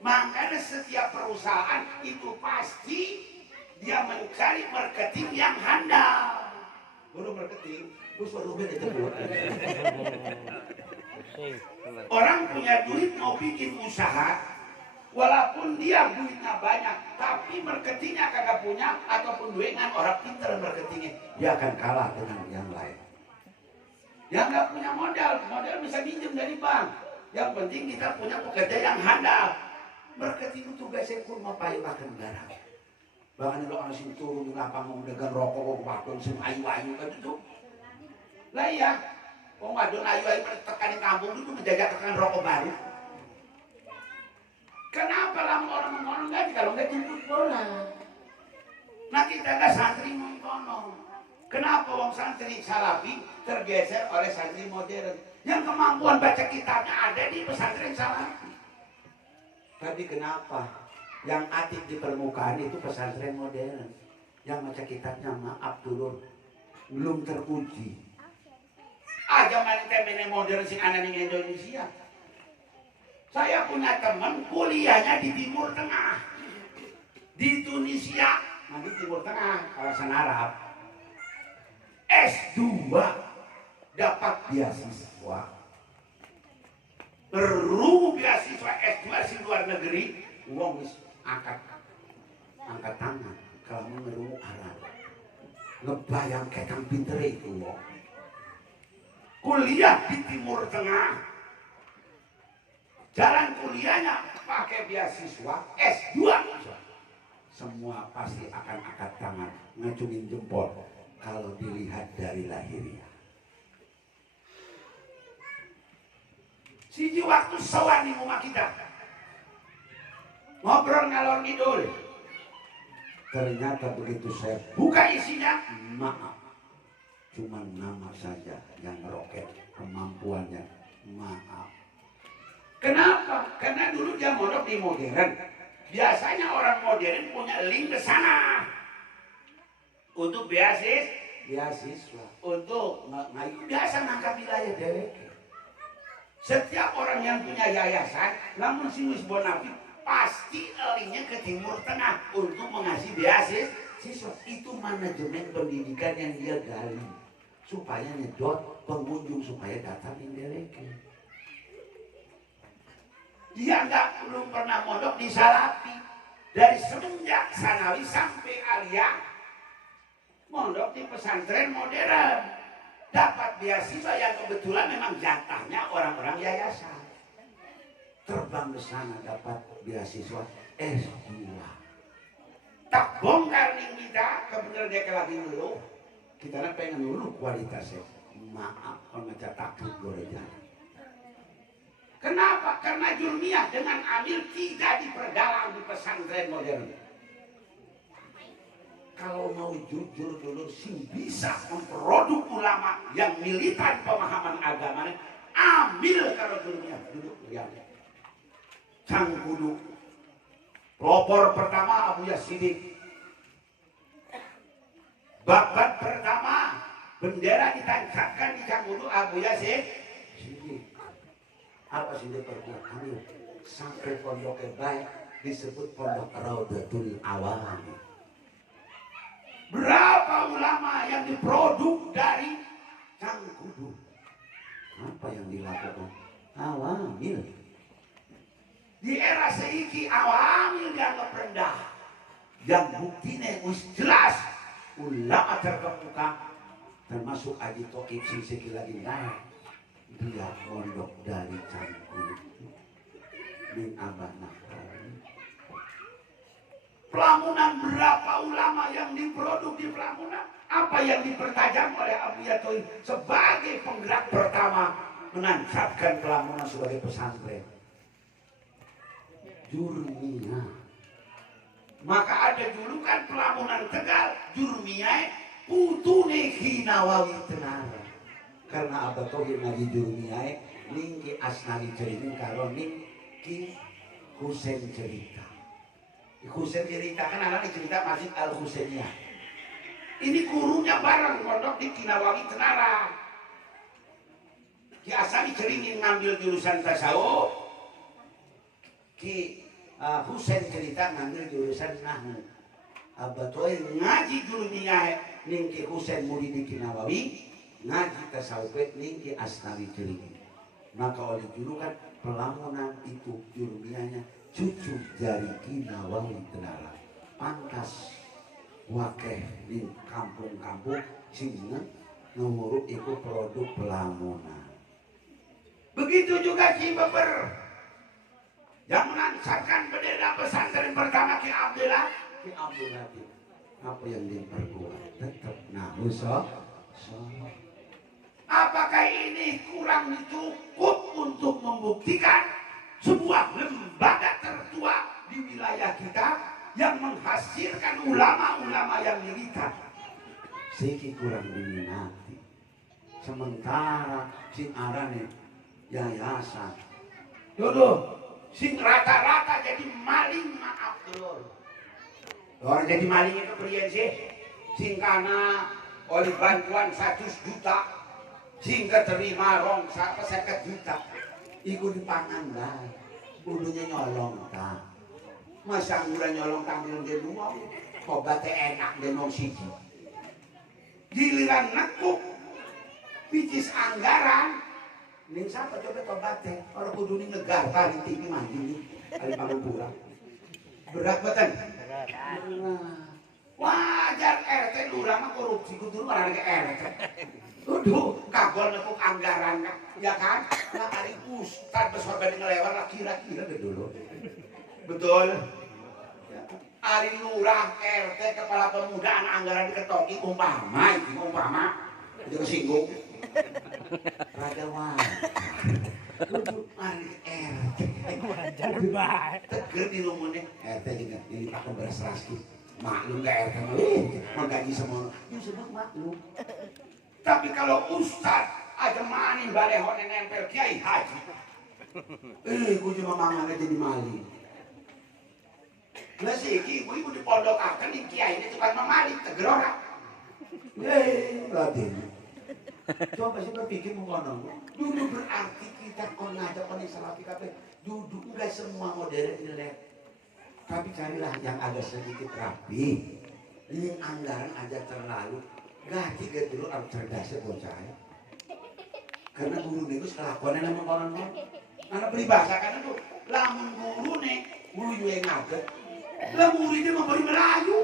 Makanya setiap perusahaan itu pasti dia mencari marketing yang handal. Baru marketing terus baru beda cepet. Orang punya duit mau bikin usaha, walaupun dia duitnya banyak, tapi marketingnya kagak punya ataupun duitnya orang pintar marketingnya, dia akan kalah dengan yang lain. Yang nggak punya modal bisa minjem dari bank. Yang penting kita punya pekerja yang handal. Marketing itu tugasnya pun mau payuhkan negara. Bahkan kalau orang sini turun di lapangan dengan rokok waktu sing ayu-ayu kan itu. Lah iya, wong wadon ayu-ayu tekan di kampung itu menjaga tekan rokok baru. Kenapa lama orang ngaji kalau nggak jemput bola? Nah kita nggak santri mengkono. Kenapa wong santri salafi tergeser oleh santri modern? Yang kemampuan baca kitabnya ada di pesantren salafi. Tapi kenapa yang aktif di permukaan itu pesantren modern? Yang baca kitabnya maaf dulu belum terpuji. Aja mani modern sing ana ning Indonesia. Saya punya teman kuliahnya di Timur Tengah, di Tunisia, nanti Timur Tengah, kawasan Arab. S2 dapat beasiswa, beasiswa S2 di luar negeri, uang wis angkat tangan kalau mengerumu Arab. Ngebayang kayak kang pinter itu uang. Kuliah di Timur Tengah. Jalan kuliahnya pakai beasiswa S2. Semua pasti akan angkat tangan, ngacungin jempol kalau dilihat dari lahiriah. Siji waktu sawan di rumah kita. Ngobrol ngalor ngidul. Ternyata begitu saya buka isinya, maaf. Cuma nama saja yang roket, kemampuannya maaf. Kenapa? Karena dulu dia mondok di modern. Biasanya orang modern punya link ke sana untuk beasiswa, untuk biasa ngangkat wilayah dewek. Setiap orang yang punya yayasan, namun si wis bonafi pasti linknya ke Timur Tengah untuk mengasih beasiswa. Itu manajemen pendidikan yang dia gali supaya nyedot pengunjung supaya datang di dewek. Dia belum pernah mondok di Salafi. Dari semenjak Sanawi sampai Aliyah mondok di pesantren modern. Dapat beasiswa yang kebetulan memang jatahnya orang-orang yayasan. Terbang ke sana dapat beasiswa S2. Tak bongkar nih kita kebetulan dia lagi dulu. Kita pengen dulu kualitasnya. Maaf kalau macam takut boleh jalan. Kenapa? Karena Jurmiyah dengan Amil tidak diperdalam di pesantren modern. Kalau mau jujur dulu sih bisa memproduk ulama yang militan pemahaman agamanya. Ambil kalau Jurmiyah dulu lihat. Cang Kudu. Pelopor pertama Abu Yasidik. Babat pertama bendera ditancapkan di Cangkudu Abu Yasidik. Apa sih dia perbuat kami sampai pondoknya baik disebut pondok Raudatul Awam. Berapa ulama yang diproduk dari Cangkudu? Apa yang dilakukan? Awamil. Di era seiki awamil dianggap rendah. Yang buktinya jelas ulama terkemuka termasuk Aji Tokib sisi lagi naik. Dia pondok dari Cangkudu min Abah Nahdlatul. Pelamunan berapa ulama yang diproduk di Pelamunan? Apa yang dipertajam oleh Abu Yatoi sebagai penggerak pertama menancapkan Pelamunan sebagai pesantren? Jurmiyah. Maka ada julukan Pelamunan Tegal, Jurmiyah putune Ki Nawawi Tenara. Karena Abah Tohir ngaji Jurmiyah ningki asnari cerita karo ningki Husain cerita. Husain cerita kan anak cerita Masjid Al Husainiyah. Ini gurunya bareng pondok di Ki Nawawi Tenara. Ki Asani ceringin ngambil jurusan tasawuf. Ki Husain cerita ngambil jurusan nahwu. Abah Tohir ngaji Jurmiyah ningki Husain murid di Ki Nawawi. Ngaji tasawuf ningki asnawi ceringin. Maka oleh julukan Pelamunan itu Jurmiyahnya cucu jari Ki Nawawi Tenara. Pantas wakeh di kampung-kampung sini nguruk ikut produk Pelamunan. Begitu juga Ki Beber yang menancapkan bendera pesantren pertama Ki Abdullah. Ki Abdullah apa yang diperbuat tetap nahusoh. Apakah ini kurang cukup untuk membuktikan sebuah lembaga tertua di wilayah kita yang menghasilkan ulama-ulama yang militan? Siki kurang diminati. Sementara sing arane yayasan. Dodo, sing rata-rata jadi maling maaf dulu. Orang jadi maling itu priyen sih? Sing kana oleh bantuan 100 juta. Sing keterima rong 50 juta. Iku dipangan dah. Kudunya nyolong ta. Masa ngura nyolong tampil dia dua. Obatnya enak dia nong siji. Giliran nekuk picis anggaran. Ning siapa coba tobatnya? Orang kudu ini negar di TV mandi nih. Ada Panganpura. Berat beten. Wajar RT lurah mah korupsi kudu marah ke RT. Udah kagol nekuk anggaran ya kan? Nah hari ustad besar banding ngelewat lah kira-kira deh dulu. Betul. Hari lurah RT kepala pemuda anak anggaran diketoki umpama itu kesinggung. Raja wajar. Udah hari RT Wajar baik. teger di rumahnya RT juga ini pakai beras raski. Maklum gak RT mau gaji semua disebut maklum. Tapi kalau ustad aja manin balehon yang nempel kiai haji. Gue cuma mangannya jadi maling. Lah sih, ibu di pondok akan di kiai ini tukang memaling teger orang. Raden. Coba sih berpikir mengonong. Dulu berarti kita kon ngajak kon salafi kabeh. Duduk enggak semua modern jelek. Tapi carilah yang agak sedikit rapi. Ini anggaran aja terlalu. Gaji gak dulu harus cerdasnya bocah. Karena guru itu kelakuannya nama orang-orang. Karena peribahasa karena tuh lamun guru yang ngaget. Lah muridnya memberi Melayu.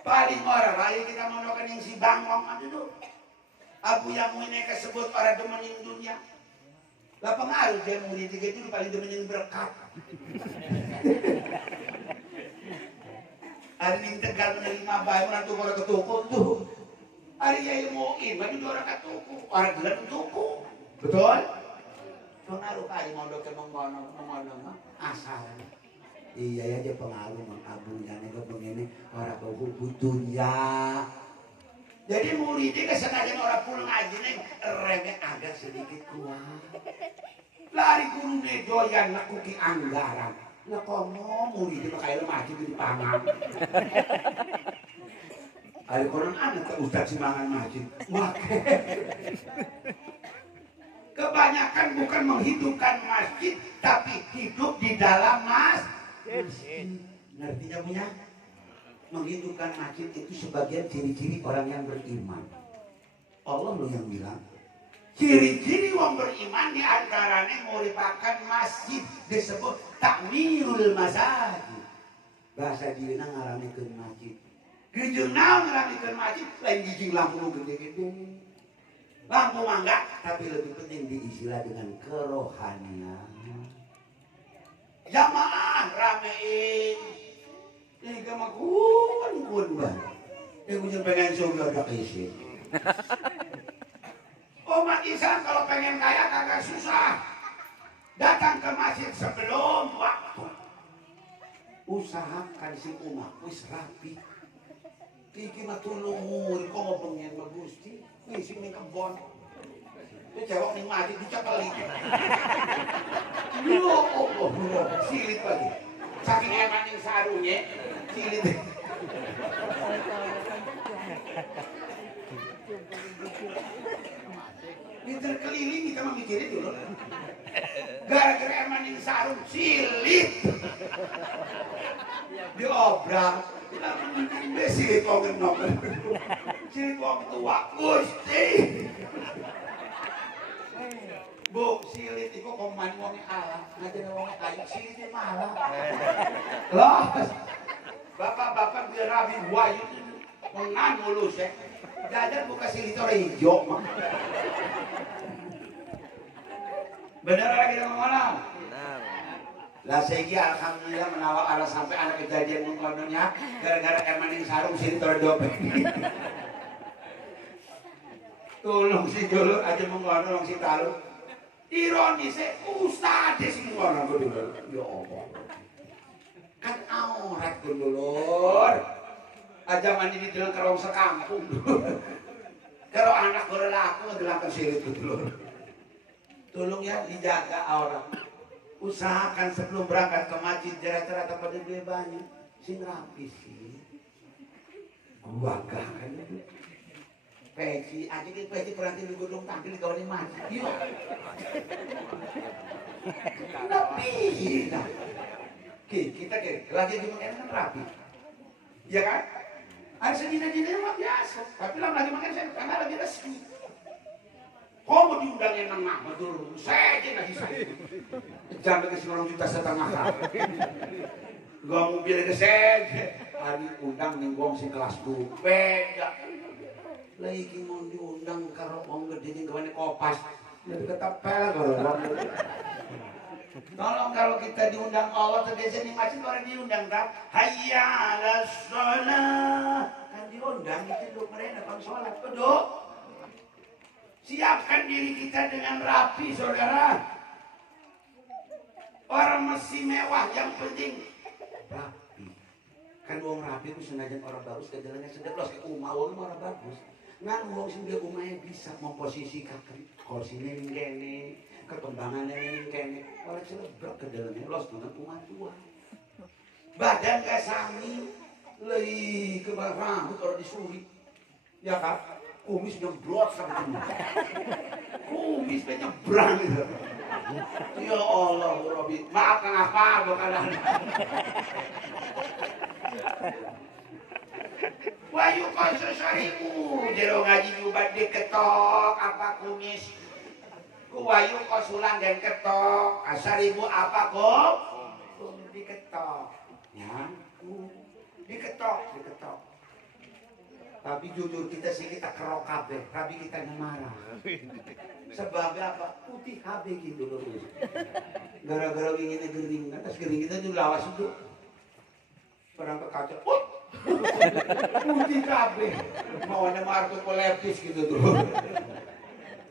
Paling orang lain kita mondokan yang si bangong aja tuh. Abu yang ini kesebut orang demenin dunia. Lah pengaruh dia murid tiga itu paling demenin berkat. Hari ini Tegal menerima bayi orang tuh orang ketuku tuh. Hari ini mau iman itu orang ketuku, orang gelar ketuku. Betul? Pengaruh kali mau dokter mengono mah asal. Iya ya dia pengaruh mang abunya nego begini orang kau butuhnya. Jadi muridnya kesengaja orang pulang ngaji nih remeh agak sedikit kuat. Lari guru doyan nakuki anggaran. Lah komo muridnya pakai lemah itu dipangan. Ada orang anak ke Ustadz Simbangan Masjid. Kebanyakan bukan menghidupkan masjid, tapi hidup di dalam masjid. Ngertinya punya? Menghidupkan masjid itu sebagian ciri-ciri orang yang beriman. Allah loh yang bilang. Ciri-ciri orang beriman diantaranya menguripakan masjid disebut takmirul masjid. Bahasa dina ngaramikeun masjid. Gejeng naon ngaramikeun masjid lain gijing lampu gede-gede. Lampu mangga, tapi lebih penting diisilah dengan kerohanian. Jamaah ramein. Ini kemakun banget. Yang punya pengen surga ada isi. Umat Islam kalau pengen kaya kagak susah. Datang ke masjid sebelum waktu. Usahakan si umat wis rapi. Iki mah tulungur kok mau pengen bagusti. Ngisi nih kebon. Itu cewek nih mati dicekeli. Yo Allah, silit lagi. Saking eman yang sarungnya, silit. Ini terkeliling kita memikirin dulu. Gara-gara eman yang sarung, silit. Diobrak. Dia silit wong nomor. Silit wong tua, Gusti. Bu, silit itu koman wongnya Allah. Ngajarin wongnya kayu, silitnya malah. Loh, bapak-bapak biar rabi wayu mengan mulus ya. Jajan buka silit orang hijau mah. Bener lagi kita ngomong. Lah segi alhamdulillah menawak Allah sampai anak kejadian mengkononnya gara-gara emanin sarung silit orang dope. Tolong si Jolo aja mengkonon si Talu. Ironisnya ustadz sih mengkonon dulur. Ya Allah. Kan aurat dulur. Aja mandi di dalam kerong sekampung. Kalau anak berlaku ngedelakan silit dulur. Tolong ya dijaga aurat. Usahakan sebelum berangkat ke masjid rata-rata pada dia banyak sing rapi sih. Gua gak kan itu. Peci aja di peci perantin di gedung tampil di kawan masjid. Yuk. Tapi kita lagi di makan kan rapi. Ya kan? Ada segini-gini mah biasa. Tapi lagi makan saya karena lagi resmi. Kau mau diundangin nang mah betul, saya aja nggak bisa. Jangan ke 9 juta setengah. Gua mau bilang ke saya, hari undang ninggong si kelas 2 beda. Lagi mau diundang karo wong gede ning gawane kopas, jadi ketepel kalau. Tolong kalau kita diundang Allah terbiasa nih masjid orang diundang kan? Hayya 'alas shalah. Kan diundang itu lu mereka kan sholat, betul? Siapkan diri kita dengan rapi, saudara. Orang mesti mewah, yang penting rapi. Kan uang rapi itu senajan orang bagus, kejalannya sedeklos ke umah, orang bagus. Ngan uang sehingga umahnya bisa memposisikan kursinya ini kene, ketembangannya ini kene. Orang selebrak ke dalamnya, los dengan umat tua. Badan gak sami, lagi ke rambut orang disuri. Ya kan? Kumis nyembrot sampai sini. Kumis nyebrang gitu. Ya Allah, Robi. Maaf kenapa bakalan. Wayu koso sarimu. Jero ngaji jubat diketok apa kumis. Ku wayu kosulan dan ketok. Asarimu apa kok? Diketok. Ya. Diketok. Tapi jujur kita sih kita kerok kabeh, tapi kita marah. Sebabnya apa? Putih kabeh gitu loh. Gara-gara inginnya gering, atas gering kita juga lawas itu. Perang ke kaca, putih kabeh. Maunya marco kolepis gitu tuh.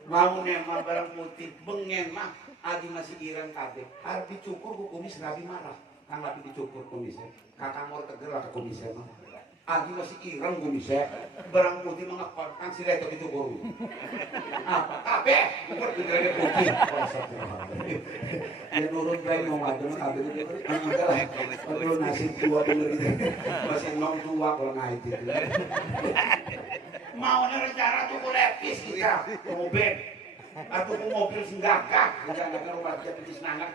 Mau mah barang putih bengen mah adi masih ireng kabeh. Arep dicukur ku kumis rabi marah. Kang labi dicukur kumisnya. Kakang mor teger lah ke kumisnya mah. Adi masih ireng kumisnya. Barang putih mengekor kan si reto dicukur. Apa kabeh ukur pikirannya putih. Ya nurut bae mau ngadu mah kabeh itu. Enggak lah. Aduh nasib tua bener gitu. Masih nom tua kalau ngait itu. Mau rencana tuh lepis kita mobil atau mobil sing gagah jangan rumah dia petis nangan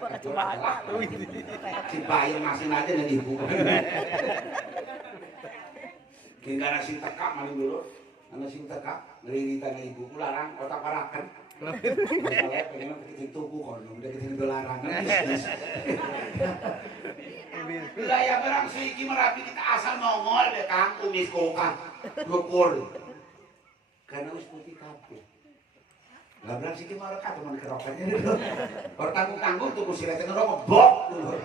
si bayi masih aja dan ibu kira sing tekak maling dulu ana sing tekak ngeliritan ibu larang otak parakan masalah pengen kita tuku kono udah kita larang bisnis wilayah barang siki Merapi kita asal nongol deh Kang kumis kokang ngukur karena us putih kabeh. Lah berang siki marek teman kerokannya dulu. Ora tanggung-tanggung tuku silet ngerokok bok dulu.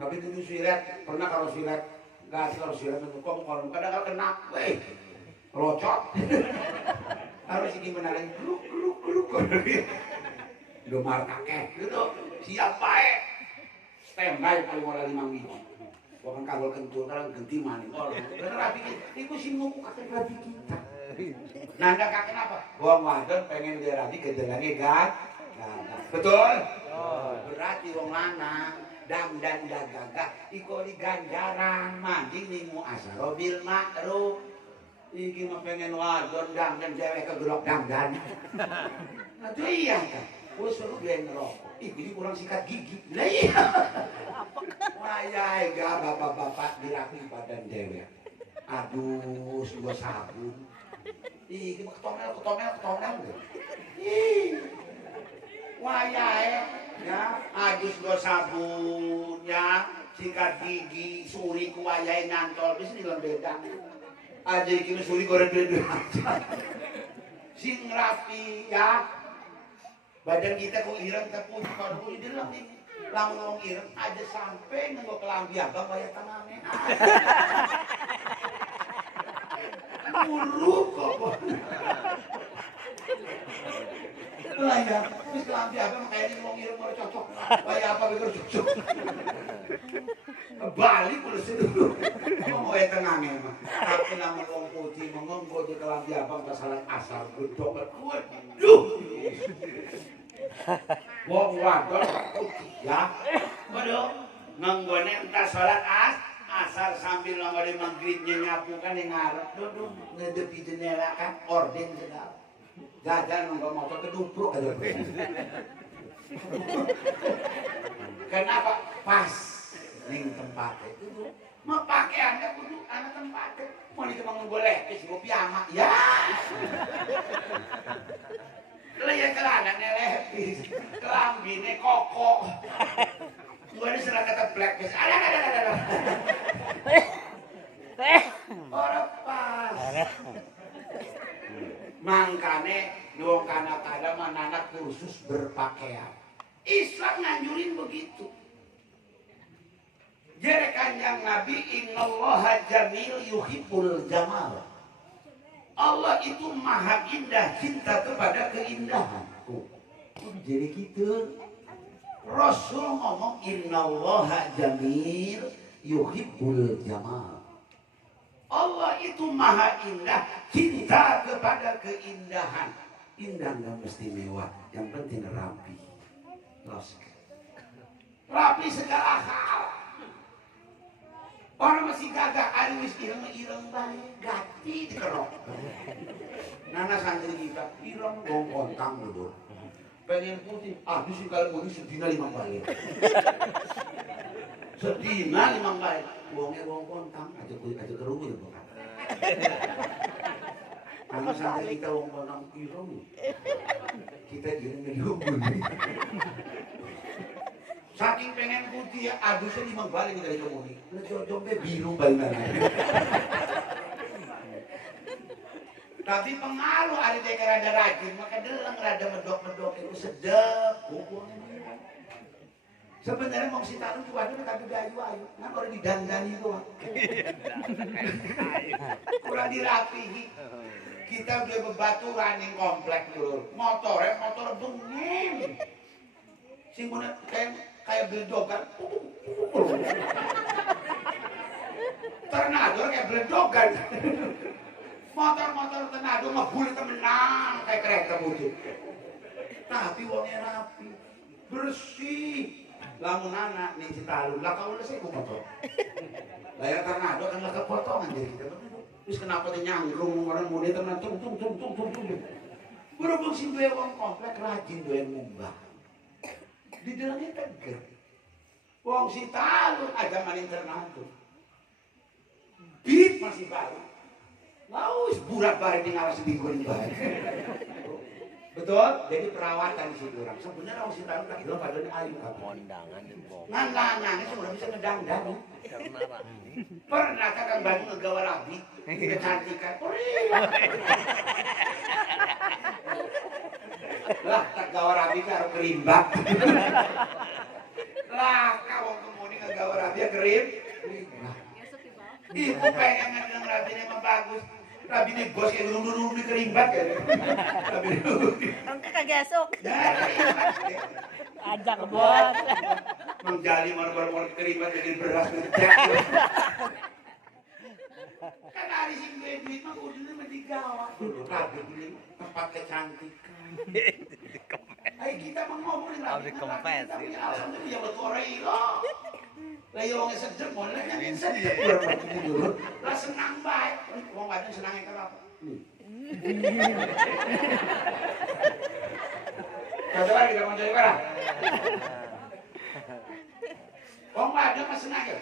Tapi tuku silet pernah kalau silet enggak kalau silet kok kadang kena weh. Rocot. Harus siki menaleng gluk. Domar kakek gitu. Siap bae. Standby paling ora 5 minggu. Bukan kagol kentul, kalau ganti maning. Oh, bener rapi kita. Iku sih ngomong kakek rapi kita. Nanda kakek apa? Wong wadon pengen dia rapi kejalannya kan? Betul? Berarti wong lanang dan gagah iko di ganjaran mandi nimu asarobil makruf. Iki mah pengen wadon dan cewek kegelok dandan. Aduh iya kan? Wes lu dia ngerokok. Ih, ini kurang sikat gigi. Lah iya. Wayai ga bapak-bapak dirapi badan cewek. Aduh, gua sabun. Ih, ketomel. Ih. Wayai ya, adus gua sabun ya, sikat gigi, suri ku wayai nyantol wis dilembedang. Aja iki suri goreng dhewe aja. Sing rapi ya. Badan kita kok ireng tepung kalau kudu dilem nih. Lamun ireng aja sampai nenggo kelambi abang bayar tangannya. Buruk kok. Lah ya, wis kelambi abang kayak ini wong ireng ora cocok. Bayar apa pikir cocok. Balik kudu dulu. Mau bayar tangannya mah. Tapi lamun wong putih mengonggo di kelambi abang pas salat asar gedhok. Waduh. Wong wadon ya. Waduh, nganggone entar salat asar sambil nongol maghribnya nyapu kan yang ngarep duduk ngedepi jendela kan orden sedap. Jajan nongol motor kedupruk aja. Kenapa? Pas ning tempatnya itu. Mau pakaiannya kudu ana tempatnya. Mau itu mau boleh wis go piyama ya. Laya celananya lepis, kelambine koko. Gua ini serang kata blackface. Ada. Orang pas. Mangkane wong kana-kana manana kursus berpakaian. Islam nganjurin begitu. Jere Kanjeng Nabi innallaha jamil yuhibbul jamal. Allah itu maha indah, cinta kepada keindahan. Jadi gitu. Rasul ngomong innallaha jamil yuhibbul jamal. Allah itu maha indah, cinta kepada keindahan. Indah nggak mesti mewah, yang penting rapi. Rapi segala hal. Orang masih gagah, ada wis ireng baik, gati dikerok. Nana santri kita, ireng gong kontang dulu. Pengen putih, aduh sih kalau putih sedina 5 balik. Sedina 5 balik. Wongnya gong kontang, aja kerungu ya bukan. Nana santri kita gong kontang ireng. Kita ireng ngelungun. Saking pengen putih ya, adusnya 5 balik dari kemuni. Jombe biru balikan. Tapi pengaruh ada teka rada rajin, maka deleng rada medok-medok itu sedep. Sebenarnya mau si taruh tuh aja tapi gayu-ayu. Kan orang didandani doang. Kurang dirapihi. Kita udah bebaturan ning komplek dulu. Motor bengeng. Sing bener kayak beledogan. Tornado kayak beledogan. Motor tornado ngebul temenan kayak kereta budi. Tapi wongnya rapi, bersih. Lamun anak nih Citalun, lah kau udah sih motor. Layar tornado kan lah kepotongan jadi kita. Terus kenapa dia nyanggrung orang muda teman tung. Berhubung si dua wong komplek rajin dua mumbah. Di dalamnya teger. Wong si Talun aja main tornado. Beat masih baru. Laus burak bari di ngawas bingkun baik. Betul? Jadi perawatan si orang. Sebenarnya wong si Talun lagi lo padahal ayu kan. Kondangan di bawah. Ngandangannya sudah bisa ngedang-dang. Pernah kakak Bandung ngegawa rabi, kecantikan, lah tak gawa rabi karo kerimbak. Lah kau kemudian ngegawa rabi kerim. Ibu pengen ngedang rabi emang bagus. Rabi ini bos kayak dulu di kerimbat ya. Rabi dulu. Angka kagesok. Ajak buat. Menjali mar kerimbat jadi beras ngejak. Kan hari sing duit mah kudu mah digawa dulu. Rabi beli tempat kecantikan. Ayo kita mau ngomongin rabi. Kempes. Alhamdulillah ya betul lo. Lah yo wong sedep mon lah kan sedep dulu. Lah senang bae. Wong wadon senange kenapa? Coba kita mau coba lah. Wong wadon mah senang ya.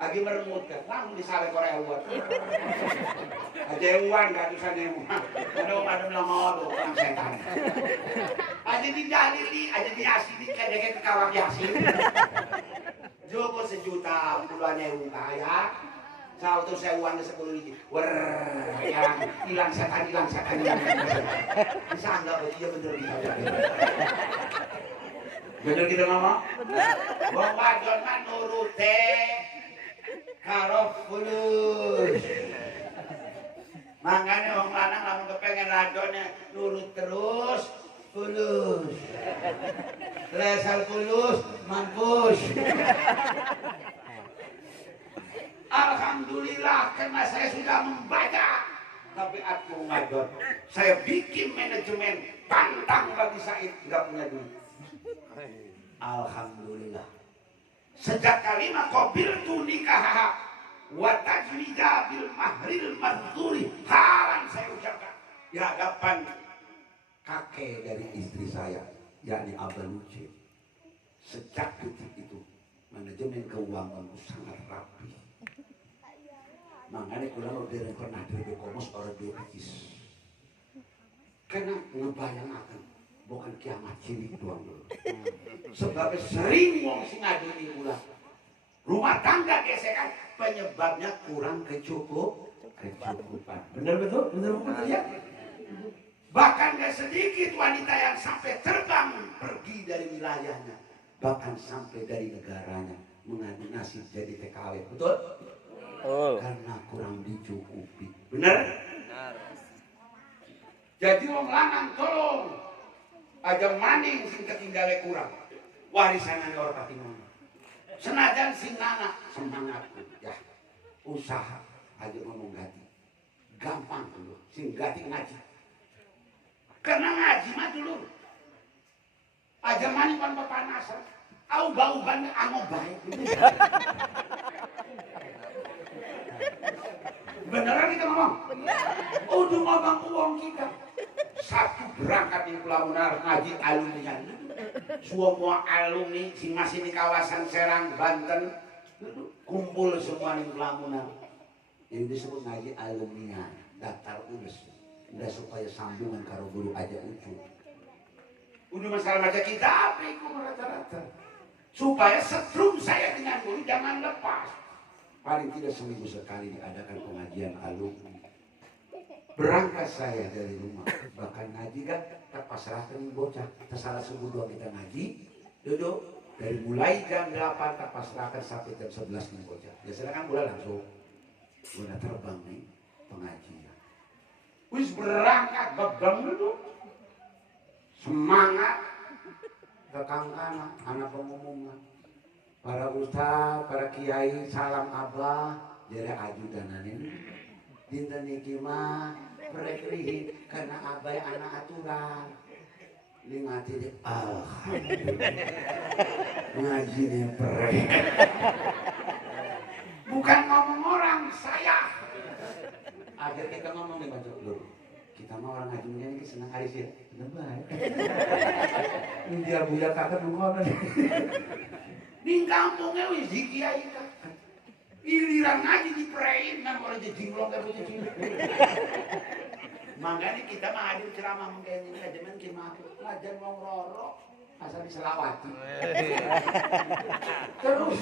Lagi meremut kan, langsung disale Korea buat. Aja uang gak bisa nemu. Ada wadon lama orang setan. Aja didalili, aja diasili kayak kawang yasin. Joko 1 juta puluhan ewu kaya. Sautur saya uangnya 10 ribu. Yang hilang setan. Bisa enggak iya bener gitu. Bener kita ngomong? Bener. Wong wadon mah nurute karo fulus. Mangane wong lanang lamun kepengen ladone nurut terus fulus. Lesal fulus mampus. Alhamdulillah karena saya sudah membaca tabiat wong wadon. Saya bikin manajemen tantang bagi Said enggak punya duit. Alhamdulillah. Sejak kalimat qabil tu nikah wa tajwida bil mahril madzuri halan saya ucapkan di hadapan kakek dari istri saya yakni Abah Luce. Sejak detik itu manajemen keuanganku sangat rapi. Makanya kalau udah pernah dari komos orang bebis. Karena ngebayang akan bukan kiamat cilik doang dulu. Sebab sering wong sing ngaduni ulah. Rumah tangga gesekan penyebabnya kurang kecukupan. Benar betul? Benar betul ya? Bahkan gak sedikit wanita yang sampai terbang pergi dari wilayahnya. Bahkan sampai dari negaranya mengadu nasib jadi TKW. Betul? Karena kurang dicukupi. Benar? Benar. Jadi wong lanang tolong aja maning sing ketinggale kurang. Warisanane ora patimona. Senajan sing anak semangat ya. Usaha aja ngomong gati. Gampang dulu sing gati ngaji. Karena ngaji mah dulu. Aja maning pan pepanasan. Au bau-ban amo bae. Beneran kita ngomong? Bener. Udah ngomong uang kita. Satu berangkat di Pelamunar ngaji alumni. Semua alumni sing masih di kawasan Serang, Banten kumpul semua di Pelamunar. Yang disebut ngaji alumni daftar UNES. Udah supaya sambungan karo guru aja ucu. Udah masalah macam kita apa itu rata-rata. Supaya setrum saya dengan guru jangan lepas. Paling tidak seminggu sekali diadakan pengajian alumni. Berangkat saya dari rumah, bahkan ngaji kan tak pasrahkan bocah. Tersalah subuh doang kita ngaji, duduk dari mulai jam 8 tak pasrahkan sampai jam 11 nih bocah. Biasanya kan mulai langsung, udah terbang nih. pengajian. Wis berangkat beban dulu. Semangat rekangkana anak pengumuman. Para ustaz, para kiai, salam abah, jere ajudanan ini. Dinten niki mah berekrihi karena abah anak aturan. Lingati deh, ngaji nih prek. Bukan ngomong orang, saya. Akhir kita ngomong nih baca dulu. Kita mah orang ngaji ini senang hari sih. Benar. Dia buya kakak nunggu. Di kampungnya wis kiai kan. Iliran ngaji diprein kan orang jadi jinglong kayak begitu. Makanya kita mah hadir ceramah mungkin ini aja men kimah. Ngajar wong roro asal diselawati. Terus